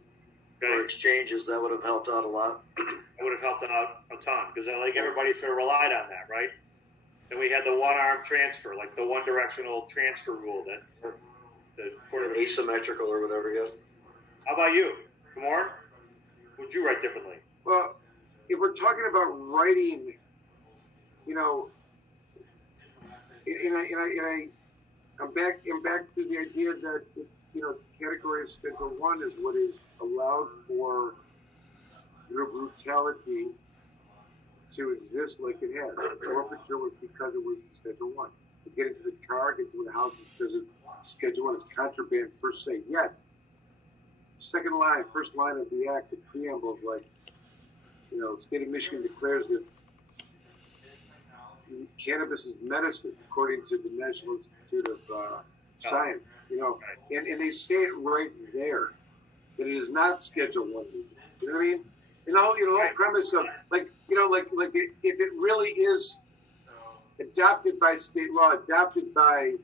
Okay? or exchanges, that would have helped out a lot. It would have helped out a ton because I think everybody sort of relied on that, right? And we had the one-arm transfer, like the one-directional transfer rule that the court of. Asymmetrical or whatever, yeah. How about you, Komorn? Would you write differently? Well, if we're talking about writing, I'm back to the idea that it's category of Schedule 1 is what is allowed for your brutality to exist like it has. Forfeiture was because it was Schedule 1. To get into the car, get into the house because it's Schedule 1. It's contraband per se. Yet, first line of the act, the preamble is like, the state of Michigan declares that cannabis is medicine, according to the National Institute of Science. You know, and they say it right there that it is not Schedule 1 weed. You know what I mean? And the whole, the whole premise of like if it really is adopted by state law, adopted by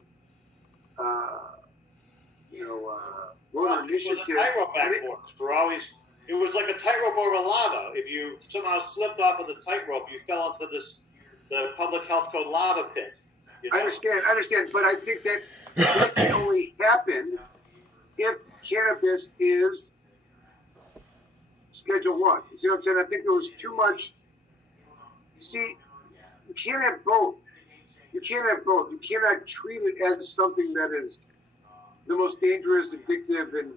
voter initiative. It was a tightrope act for us. We're always. It was like a tightrope over lava. If you somehow slipped off of the tightrope, you fell into the public health code lava pit. You know? I understand, but I think that can only happen if cannabis is Schedule 1. You see what I'm saying? I think there was too much. See, you can't have both. You can't have both. You cannot treat it as something that is the most dangerous, addictive, and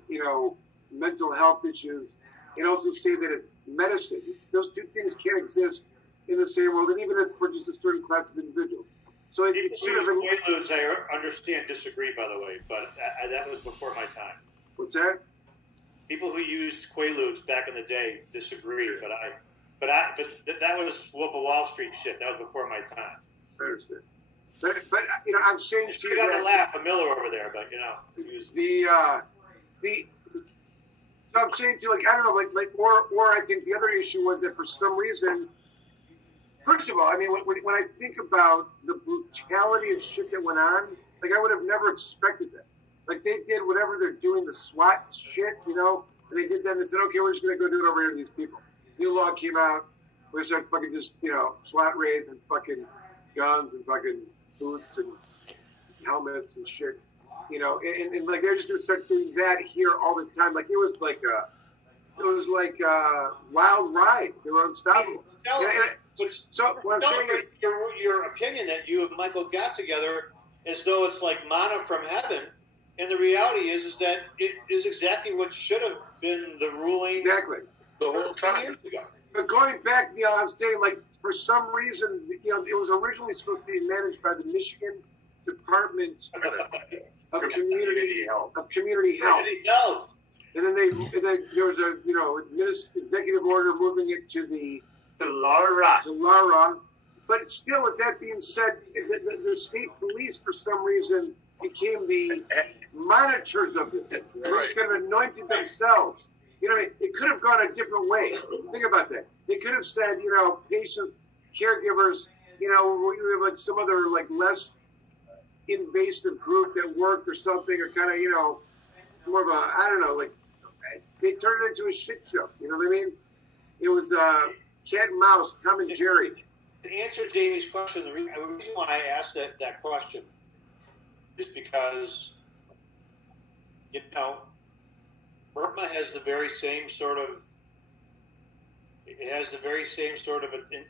mental health issues, and also say that it's medicine. Those two things can't exist in the same world, and even if it's for just a certain class of individuals. So it should have been. Quaaludes, I understand, disagree, by the way, but that was before my time. What's that? People who used Quaaludes back in the day disagree, but that was Wolf of Wall Street shit. That was before my time. I understand. But I'm saying to you got to laugh a Miller over there, but so I'm saying to you, I don't know, or I think the other issue was that for some reason, first of all, I mean, when I think about the brutality of shit that went on, I would have never expected that. They did whatever they're doing, the SWAT shit, and they did that and they said, okay, we're just going to go do it over here to these people. New law came out, we started fucking just, SWAT raids and fucking guns and fucking boots and helmets and shit, and they're just going to start doing that here all the time. It was like a wild ride. They were unstoppable. So what I'm saying is your opinion that you and Michael got together as though it's like manna from heaven, and the reality is that it is exactly what should have been the ruling. Exactly. The whole time. But going back, I'm saying for some reason, it was originally supposed to be managed by the Michigan Department of Community Health. And then there was a executive order moving it to Lara. But still, with that being said, the state police, for some reason, became the monitors of it. They just kind of anointed themselves. It could have gone a different way. Think about that. They could have said, patients, caregivers, we have some other less invasive group that worked or something, or kind of, more of a, I don't know, they turned it into a shit show. You know what I mean? It was cat and mouse, Tom and Jerry. To answer Jamie's question, the reason why I asked that question is because, Burma has the very same sort of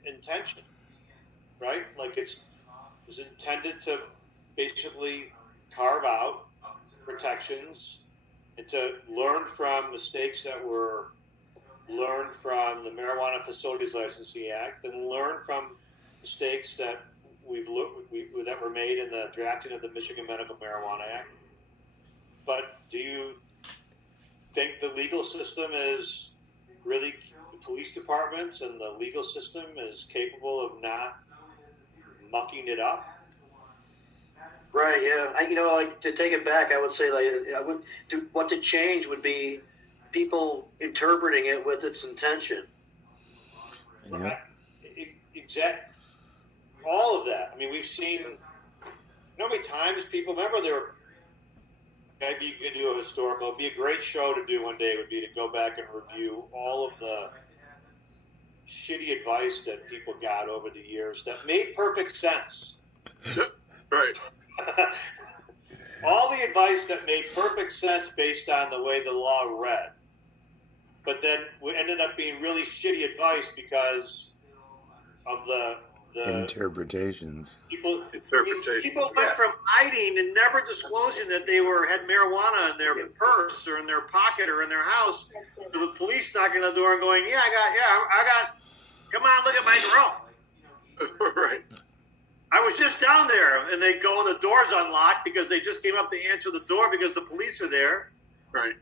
intention, right? It was intended to basically carve out protections and to learn from mistakes that were learned from the Marijuana Facilities Licensing Act, and learn from mistakes that that were made in the drafting of the Michigan Medical Marijuana Act. But do you think the legal system is really, the police departments and the legal system is capable of not mucking it up? Right. Yeah. To take it back, I would say what to change would be people interpreting it with its intention. Yeah. Exactly. All of that. I mean, we've seen how many times people remember maybe you could do a historical. It'd be a great show to do one day. Would be to go back and review all of the shitty advice that people got over the years that made perfect sense. Right. All the advice that made perfect sense based on the way the law read, but then we ended up being really shitty advice because of the interpretations. People went from hiding and never disclosing that they had marijuana in their purse or in their pocket or in their house to the police knocking on the door and going, I got, come on, look at my grow. Right. I was just down there, and they go and the door's unlocked because they just came up to answer the door because the police are there. Right.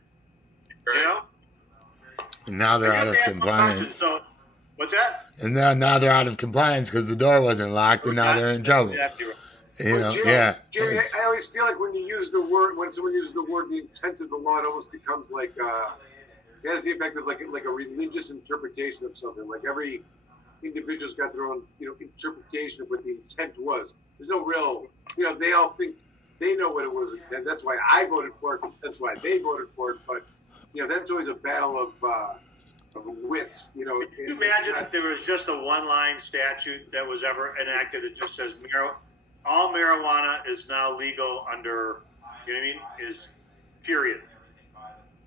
You know? And now they're out of compliance. So What's that? And now they're out of compliance because the door wasn't locked, and now they're in trouble. Exactly right. You know, Jerry, yeah. Jerry, It's- I always feel like when someone uses the word, the intent of the law, it almost becomes like, it has the effect of like a religious interpretation of something. Like every individual's got their own, interpretation of what the intent was. There's no real, they all think they know what it was. And that's why I voted for it. That's why they voted for it. But, that's always a battle of wits. Can you imagine if there was just a one-line statute that was ever enacted that just says all marijuana is now legal under, is period.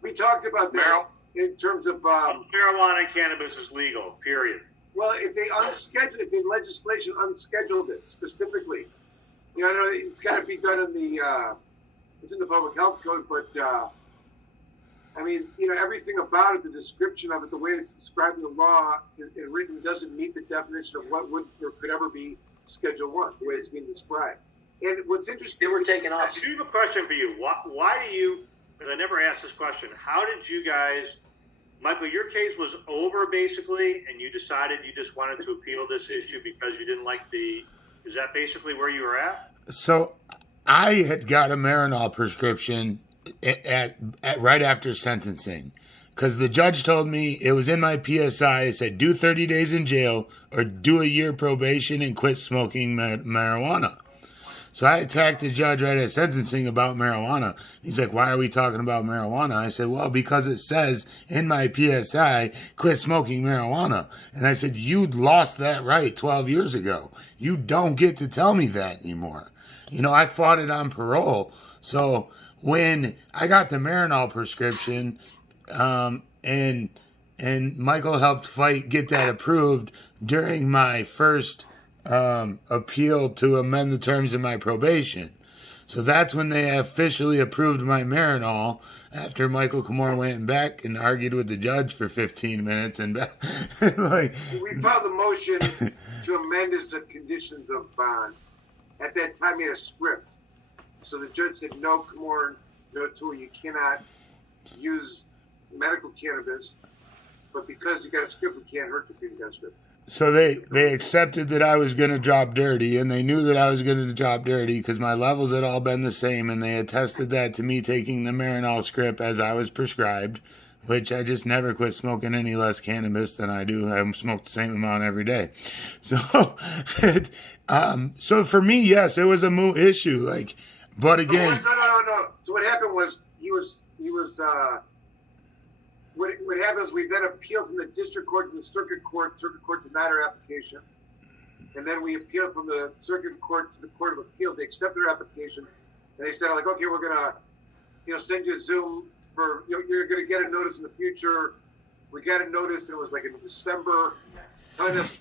We talked about that in terms of marijuana and cannabis is legal, period. Well, if the legislation unscheduled it specifically, I know it's got to be done it's in the public health code, but everything about it, the description of it, the way it's described in the law and written doesn't meet the definition of what would or could ever be Schedule 1, the way it's being described. And what's interesting, They were taken I off. do have a question for you. Why do you, because I never asked this question, how did you guys, Michael, your case was over basically, and you decided you just wanted to appeal this issue because you didn't like is that basically where you were at? So I had got a Marinol prescription at right after sentencing, because the judge told me it was in my PSI. It said do 30 days in jail or do a year probation and quit smoking marijuana. So I attacked the judge right at sentencing about marijuana. He's like, why are we talking about marijuana? I said, well, because it says in my PSI, quit smoking marijuana. And I said, you lost that right 12 years ago. You don't get to tell me that anymore. I fought it on parole. So when I got the Marinol prescription, and Michael helped get that approved during my first appeal to amend the terms of my probation. So that's when they officially approved my Marinol, after Michael Komorn went back and argued with the judge for 15 minutes. And we filed a motion to amend as the conditions of bond. At that time, we had a script. So the judge said, no, Komorn, no, Thue, you cannot use medical cannabis, but because you got a script, we can't hurt you if you got a script. So they accepted that I was going to drop dirty, and they knew that I was going to drop dirty because my levels had all been the same, and they attested that to me taking the Marinol script as I was prescribed, which I just never quit smoking any less cannabis than I do. I smoke the same amount every day. So, so for me, yes, it was a moot issue. But again, No. So what happened was what happens, we then appealed from the district court to the circuit court. Circuit court denied our application. And then we appealed from the circuit court to the court of appeals. They accepted our application. And they said, okay, we're going to, send you a Zoom for, you're going to get a notice in the future. We got a notice, and it was like in December.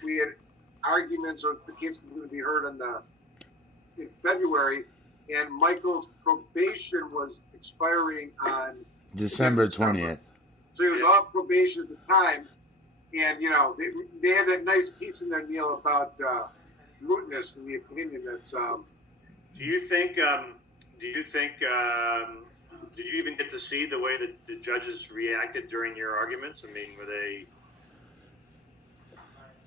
We had arguments, or the case was going to be heard in February. And Michael's probation was expiring on December 20th. So he was off probation at the time, and they had that nice piece in there, Neil, about mootness and the opinion that's. Do you think? Did you even get to see the way that the judges reacted during your arguments? I mean, were they?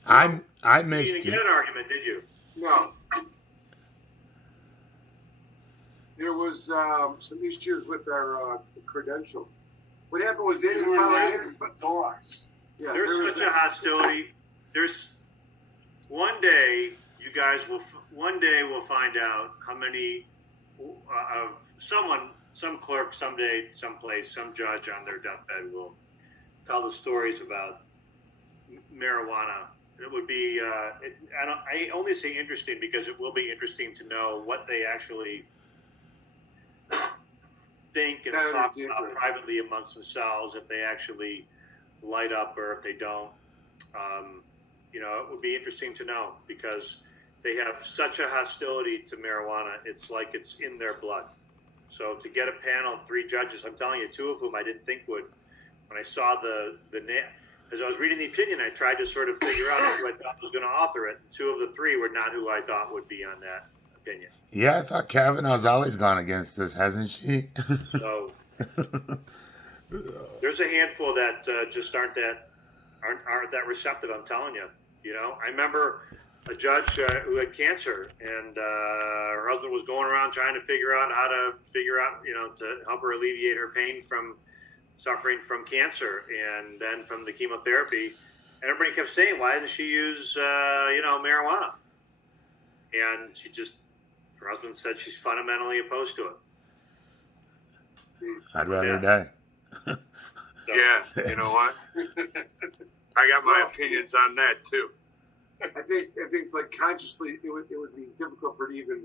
I missed You didn't get an argument, did you? No. There was some issues with our credential. What happened was they didn't follow it. Yeah, There's such a hostility. There's one day you guys will. One day we'll find out how many of some clerk, someday, someplace, some judge on their deathbed will tell the stories about marijuana. It would be. I only say interesting because it will be interesting to know what they actually think and talk about privately amongst themselves, if they actually light up or if they don't. It would be interesting to know because they have such a hostility to marijuana. It's like it's in their blood. So to get a panel of 3 judges, I'm telling you, 2 of whom I didn't think would, when I saw as I was reading the opinion, I tried to sort of figure out who I thought was going to author it. 2 of the 3 were not who I thought would be on that opinion. Yeah, I thought Kavanaugh's always gone against this, hasn't she? So there's a handful that just aren't that aren't that receptive. I'm telling you. You know, I remember a judge who had cancer, and her husband was going around trying to figure out how to to help her alleviate her pain from suffering from cancer and then from the chemotherapy. And everybody kept saying, why didn't she use, marijuana? And her husband said she's fundamentally opposed to it. I'd rather die. So, Yeah, you know what? I got my opinions on that too. I think like consciously it would be difficult for it to even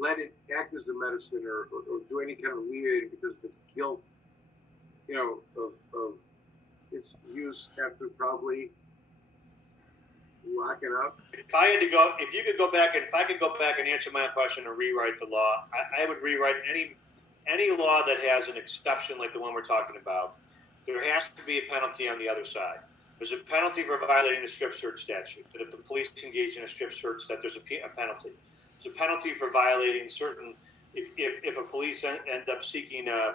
let it act as a medicine or do any kind of alleviating because the guilt, of its use after probably locking up. if you could go back and answer my question and rewrite the law, I would rewrite any law that has an exception like the one we're talking about. There has to be a penalty on the other side. There's a penalty for violating the strip search statute. That if the police engage in a strip search, that there's a penalty. There's a penalty for violating certain. If a police end up seeking an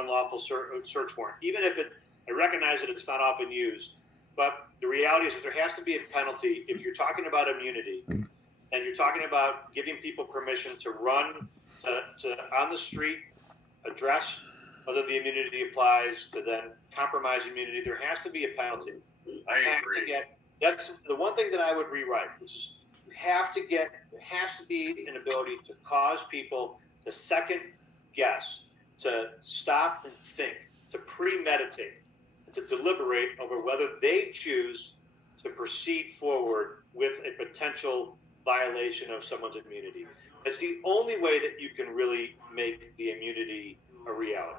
unlawful search warrant, even if I recognize that it's not often used, but the reality is that there has to be a penalty if you're talking about immunity, and you're talking about giving people permission to run to on the street, address whether the immunity applies, to then compromise immunity. There has to be a penalty. I agree. That's the one thing that I would rewrite, which is there has to be an ability to cause people to second guess, to stop and think, to premeditate, to deliberate over whether they choose to proceed forward with a potential violation of someone's immunity. It's the only way that you can really make the immunity a reality.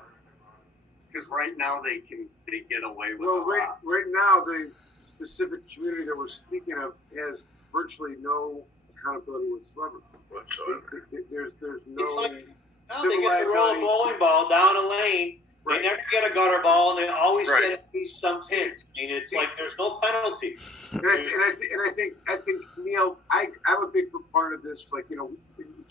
Because right now they get away with Well, a lot. right now the specific community that we're speaking of has virtually no accountability whatsoever. There's no. It's like, no, civil they get to roll a liability. bowling ball down a lane. Right. They never get a gutter ball, and they always Right. get at least some hint. I mean, it's like there's no penalty. And I think Neil, I'm a big proponent of this. Like, in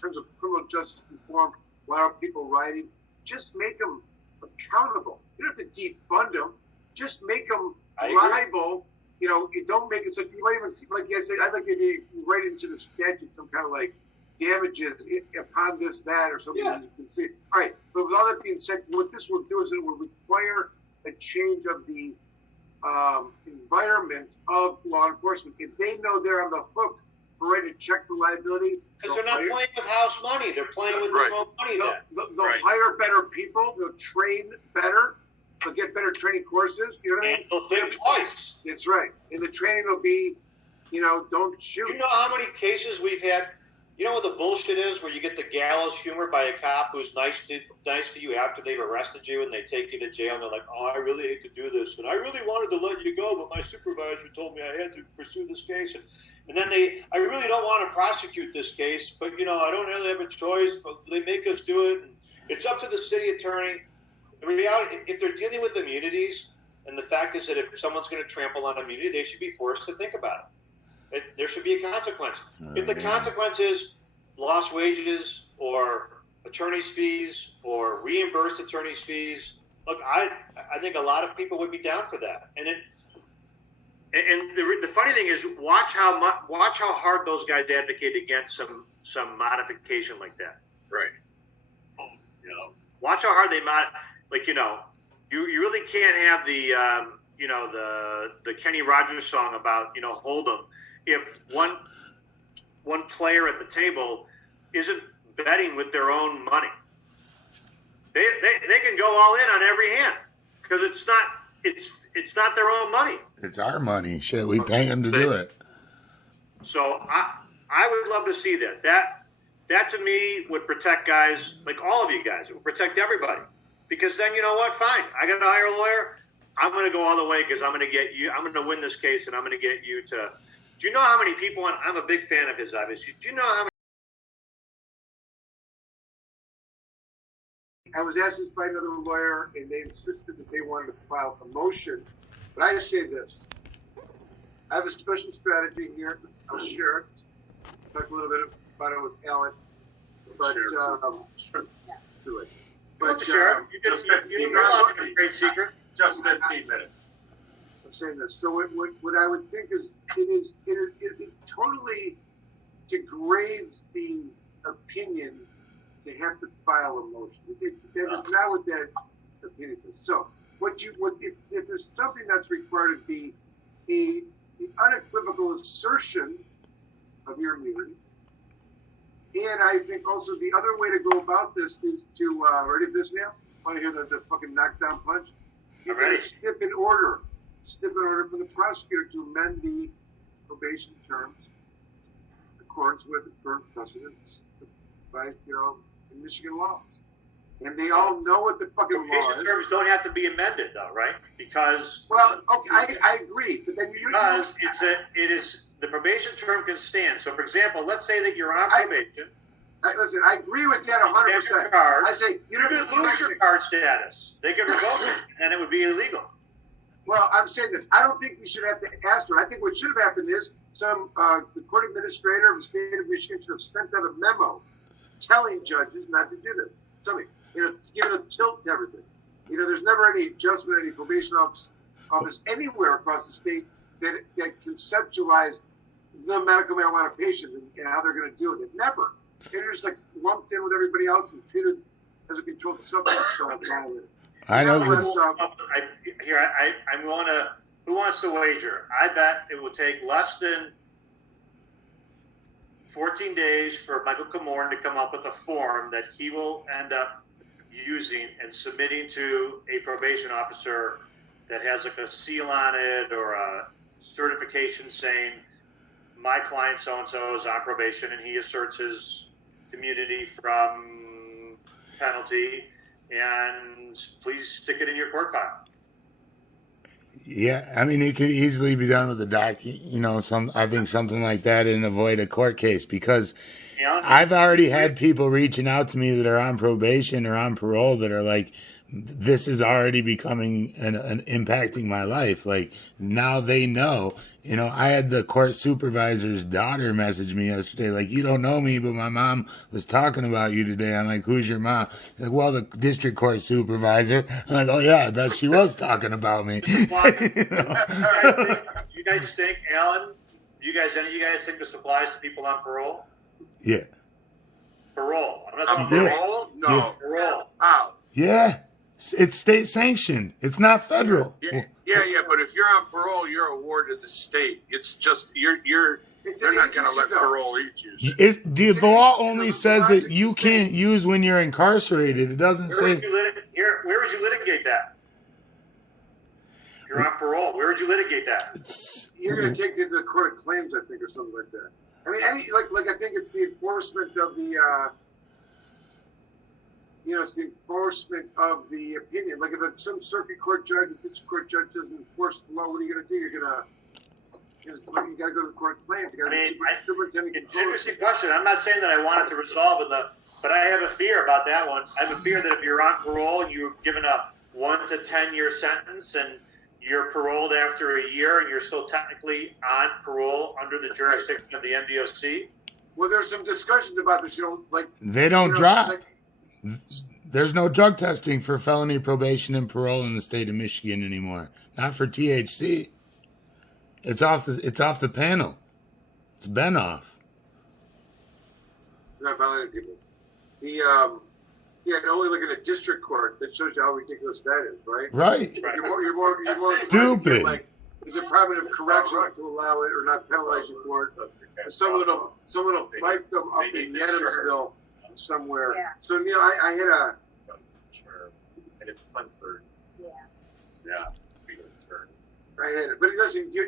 terms of criminal justice reform, why are people writing? Just make them accountable. You don't have to defund them. Just make them I agree. liable. You don't make it so you might even, like I said, I'd like you write into the statute some kind of like damages upon this, that, or something Yeah. you can see. All right, but with all that being said, what this will do is it will require a change of the environment of law enforcement. If they know they're on the hook for ready to check for liability, Because they're not playing with house money. They're playing with their own money then. they'll hire better people. They'll train better. They'll get better training courses. You know what I And mean? they'll think twice. That's right. And the training will be, don't shoot. You know how many cases we've had? You know what the bullshit is, where you get the gallows humor by a cop who's nice to you after they've arrested you, and they take you to jail, and they're like, "Oh, I really hate to do this, and I really wanted to let you go, but my supervisor told me I had to pursue this case." And then I really don't want to prosecute this case, but I don't really have a choice. But they make us do it. And it's up to the city attorney. The reality, if they're dealing with immunities, and the fact is that if someone's going to trample on immunity, they should be forced to think about it. There should be a consequence. If the consequence is lost wages or attorney's fees or reimbursed attorney's fees, look, I think a lot of people would be down for that. And the funny thing is, watch how hard those guys advocate against some modification like that. Right. Watch how hard they you really can't have the the Kenny Rogers song about hold 'em if one player at the table isn't betting with their own money. They can go all in on every hand because it's not their own money. It's our money. Shit, we pay them to do it. So I would love to see that. That to me would protect guys like all of you guys. It would protect everybody. Because then, you know what? Fine. I got to hire a lawyer. I'm going to go all the way because I'm going to get you. I'm going to win this case, and I'm going to get you to. Do you know how many people? I'm a big fan of his, obviously. Do you know how many? I was asked this by another lawyer, and they insisted that they wanted to file a motion. But I say this: I have a special strategy here. I'll share it. Talk a little bit about it with Alan. But to it. But Sheriff, you realize it's a great secret. Just 15 minutes. I'm saying this. So what I would think is it totally degrades the opinion to have to file a motion. That is not what that opinion says. So if there's something that's required to be the unequivocal assertion of your immunity, and I think also the other way to go about this is to ready for this now? Want to hear the fucking knockdown punch? You get a stip in order from the prosecutor to amend the probation terms in accordance with the current precedents by in Michigan law. And they all know what the fucking law is. Probation terms don't have to be amended, though, right? Because I agree, but then it is the probation term can stand. So, for example, let's say that you're on probation. Listen, I agree with that 100%. I say you could lose your card status. They could revoke it, and it would be illegal. Well, I'm saying this. I don't think we should have to ask for it. I think what should have happened is the court administrator of the state of Michigan should have sent out a memo telling judges not to do this. Something, giving a tilt to everything. There's never any adjustment, any probation office anywhere across the state that conceptualized the medical marijuana patient and how they're going to do it. Never. They're just like lumped in with everybody else and treated as a controlled substance. I know. I'm willing to. Who wants to wager? I bet it will take less than 14 days for Michael Komorn to come up with a form that he will end up using and submitting to a probation officer that has like a seal on it or a certification saying my client so-and-so is on probation and he asserts his immunity from penalty, and please stick it in your court file. Yeah, I mean, it could easily be done with a I think something like that and avoid a court case because I've already had people reaching out to me that are on probation or on parole that are like, this is already becoming an impacting my life. Like now they know, I had the court supervisor's daughter message me yesterday. Like, you don't know me, but my mom was talking about you today. I'm like, who's your mom? She's like, well, the district court supervisor. I'm like, oh yeah, I bet she was talking about me. You guys think, Alan? Any of you guys think this applies to people on parole? Yeah. Parole. I'm not talking parole? No. Yeah. Parole. How? Yeah. It's state sanctioned. It's not federal. Yeah, but if you're on parole, you're a ward of the state. It's just they're not going to let parole eat you. The law only says that you can't use when you're incarcerated. It doesn't say. Where would you litigate that? If you're on parole, where would you litigate that? You're going to take it to the court of claims, I think, or something like that. I mean, I think it's the enforcement of the. It's the enforcement of the opinion. Like if some circuit court judge, a district court judge doesn't enforce the law, what are you going to do? You got to go to the court of claims. It's an interesting question. I'm not saying that I want it to resolve but I have a fear about that one. I have a fear that if you're on parole and you're given a 1 to 10 year sentence and you're paroled after a year and you're still technically on parole under the jurisdiction of the MDOC. Well, there's some discussions about this. They don't drive. There's no drug testing for felony probation and parole in the state of Michigan anymore. Not for THC. It's off the panel. It's been off. It's not violating people. Only look at a district court that shows you how ridiculous that is, right? Right. You're more stupid. Like the Department of Corrections to allow it or not penalize you for it. Someone will fight them up in Yenisville somewhere. Yeah. So Neil, I had a. And it's fun for. Yeah. I had it, but listen, you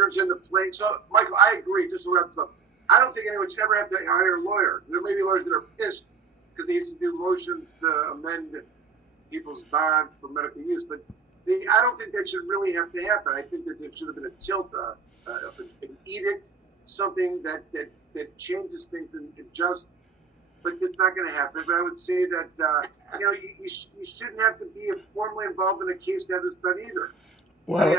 understand the plain. So, Michael, I agree. Just to wrap this up, I don't think anyone should ever have to hire a lawyer. There may be lawyers that are pissed because they used to do motions to amend people's bond for medical use, but I don't think that should really have to happen. I think that there should have been a tilt, an edict, something that changes things and adjusts. But it's not going to happen. But I would say that you shouldn't have to be formally involved in a case to have this done either. Well,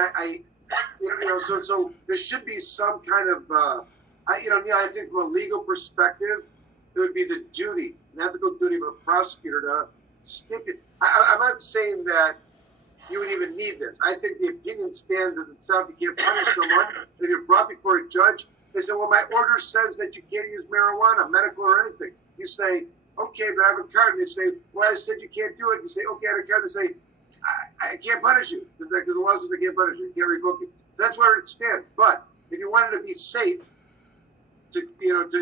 so there should be some kind of Neil, I think from a legal perspective, it would be the duty, an ethical duty of a prosecutor to stick it. I'm not saying that you would even need this. I think the opinion stands as itself. You can't punish someone. If you're brought before a judge, they say, well, my order says that you can't use marijuana, medical or anything. You say, okay, but I have a card. And they say, well, I said you can't do it. You say, okay, I have a card. They say, I can't punish you. Because the law says I can't punish you. You can't revoke it. So that's where it stands. But if you wanted to be safe, to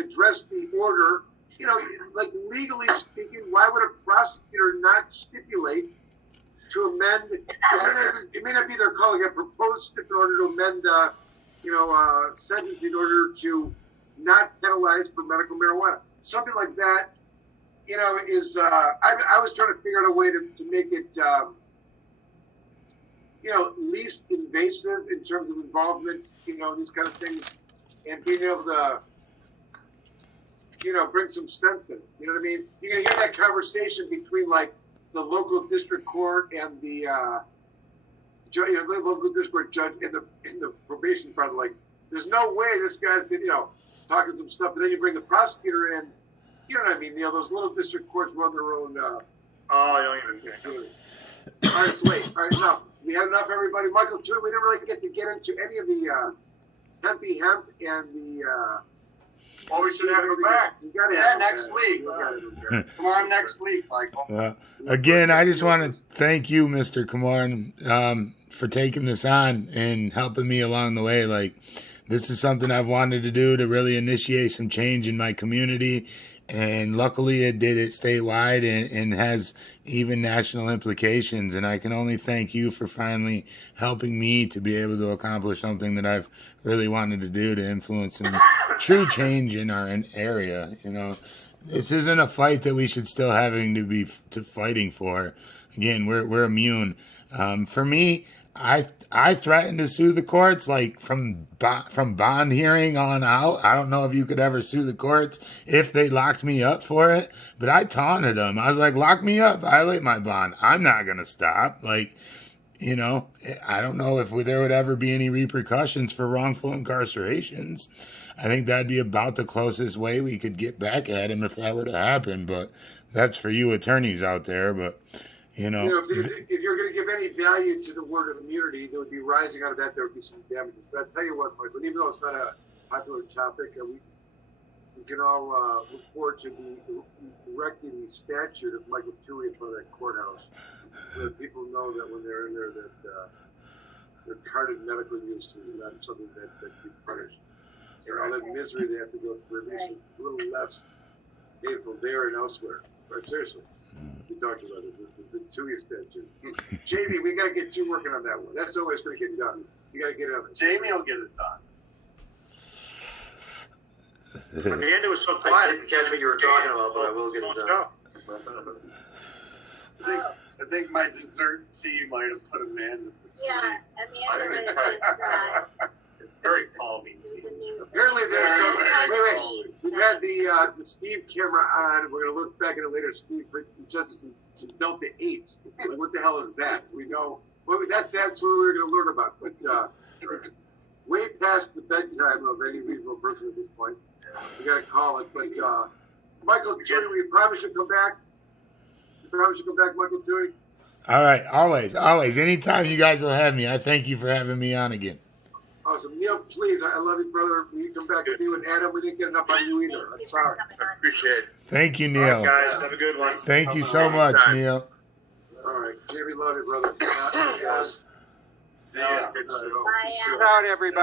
address the order, like legally speaking, why would a prosecutor not stipulate to amend? It may not be they're calling a proposed stip in order to amend, sentence in order to not penalize for medical marijuana. Something like that, is. I was trying to figure out a way to make it, least invasive in terms of involvement, these kind of things, and being able to, bring some sense in it. You know what I mean? You can hear that conversation between like the local district court and the judge, the local district court judge and the probation part. Like, there's no way this guy's been, talking some stuff. But then you bring the prosecutor in. You know what I mean? Those little district courts run their own. I don't even. All right, so wait. All right, enough. We had enough, everybody. Michael Thue, we didn't really get into any of the hemp and the. Well, we should have him back. Next week. Tomorrow next week, Michael. Well, again, I just want to thank you, Mr. Komorn, for taking this on and helping me along the way. Like, this is something I've wanted to do to really initiate some change in my community. And luckily it did it statewide and has even national implications. And I can only thank you for finally helping me to be able to accomplish something that I've really wanted to do to influence some true change in our area. This isn't a fight that we should still having to be fighting for. Again, we're immune. For me, I threatened to sue the courts, like from bond hearing on out. I don't know if you could ever sue the courts if they locked me up for it, but I taunted them. I was like, lock me up, violate my bond. I'm not going to stop. Like, I don't know if there would ever be any repercussions for wrongful incarcerations. I think that'd be about the closest way we could get back at him if that were to happen. But that's for you attorneys out there. But if you're going to give any value to the word of immunity, there would be rising out of that. There would be some damages. But I'll tell you what, Michael, even though it's not a popular topic, we can all look forward to erecting the statute of Michael Thue in front of that courthouse, so that people know that when they're in there, that their carded medical use is not something that can be punished. And all that misery they have to go through, at least a little less painful there and elsewhere. But seriously. We talked about it, the Thue statute. Jamie, we got to get you working on that one. That's always going to get done. You got to get it on it. Jamie will get it done. Amanda was so I quiet. didn't catch what you were talking about, but I will get it done. I think my dessert tea might have put Amanda to sleep. Yeah, Amanda was just. It's very calming. Apparently there's some. Wait. We've had the Steve camera on. We're going to look back at it later. Steve just to Delta 8. Like, what the hell is that? We know. Well, that's what we were going to learn about. But it's way past the bedtime of any reasonable person at this point. We got to call it. But Michael Thue, we probably should come back. Michael Thue. All right, always. Anytime you guys will have me, I thank you for having me on again. Awesome. Neil, please, I love you, brother. Will you come back to you and Adam? We didn't get enough on you either. I'm sorry. I appreciate it. Thank you, Neil. All right, guys, have a good one. Thank you so much, Neil. All right. Jamie, love you, brother. See ya. Bye, Good Al. everybody.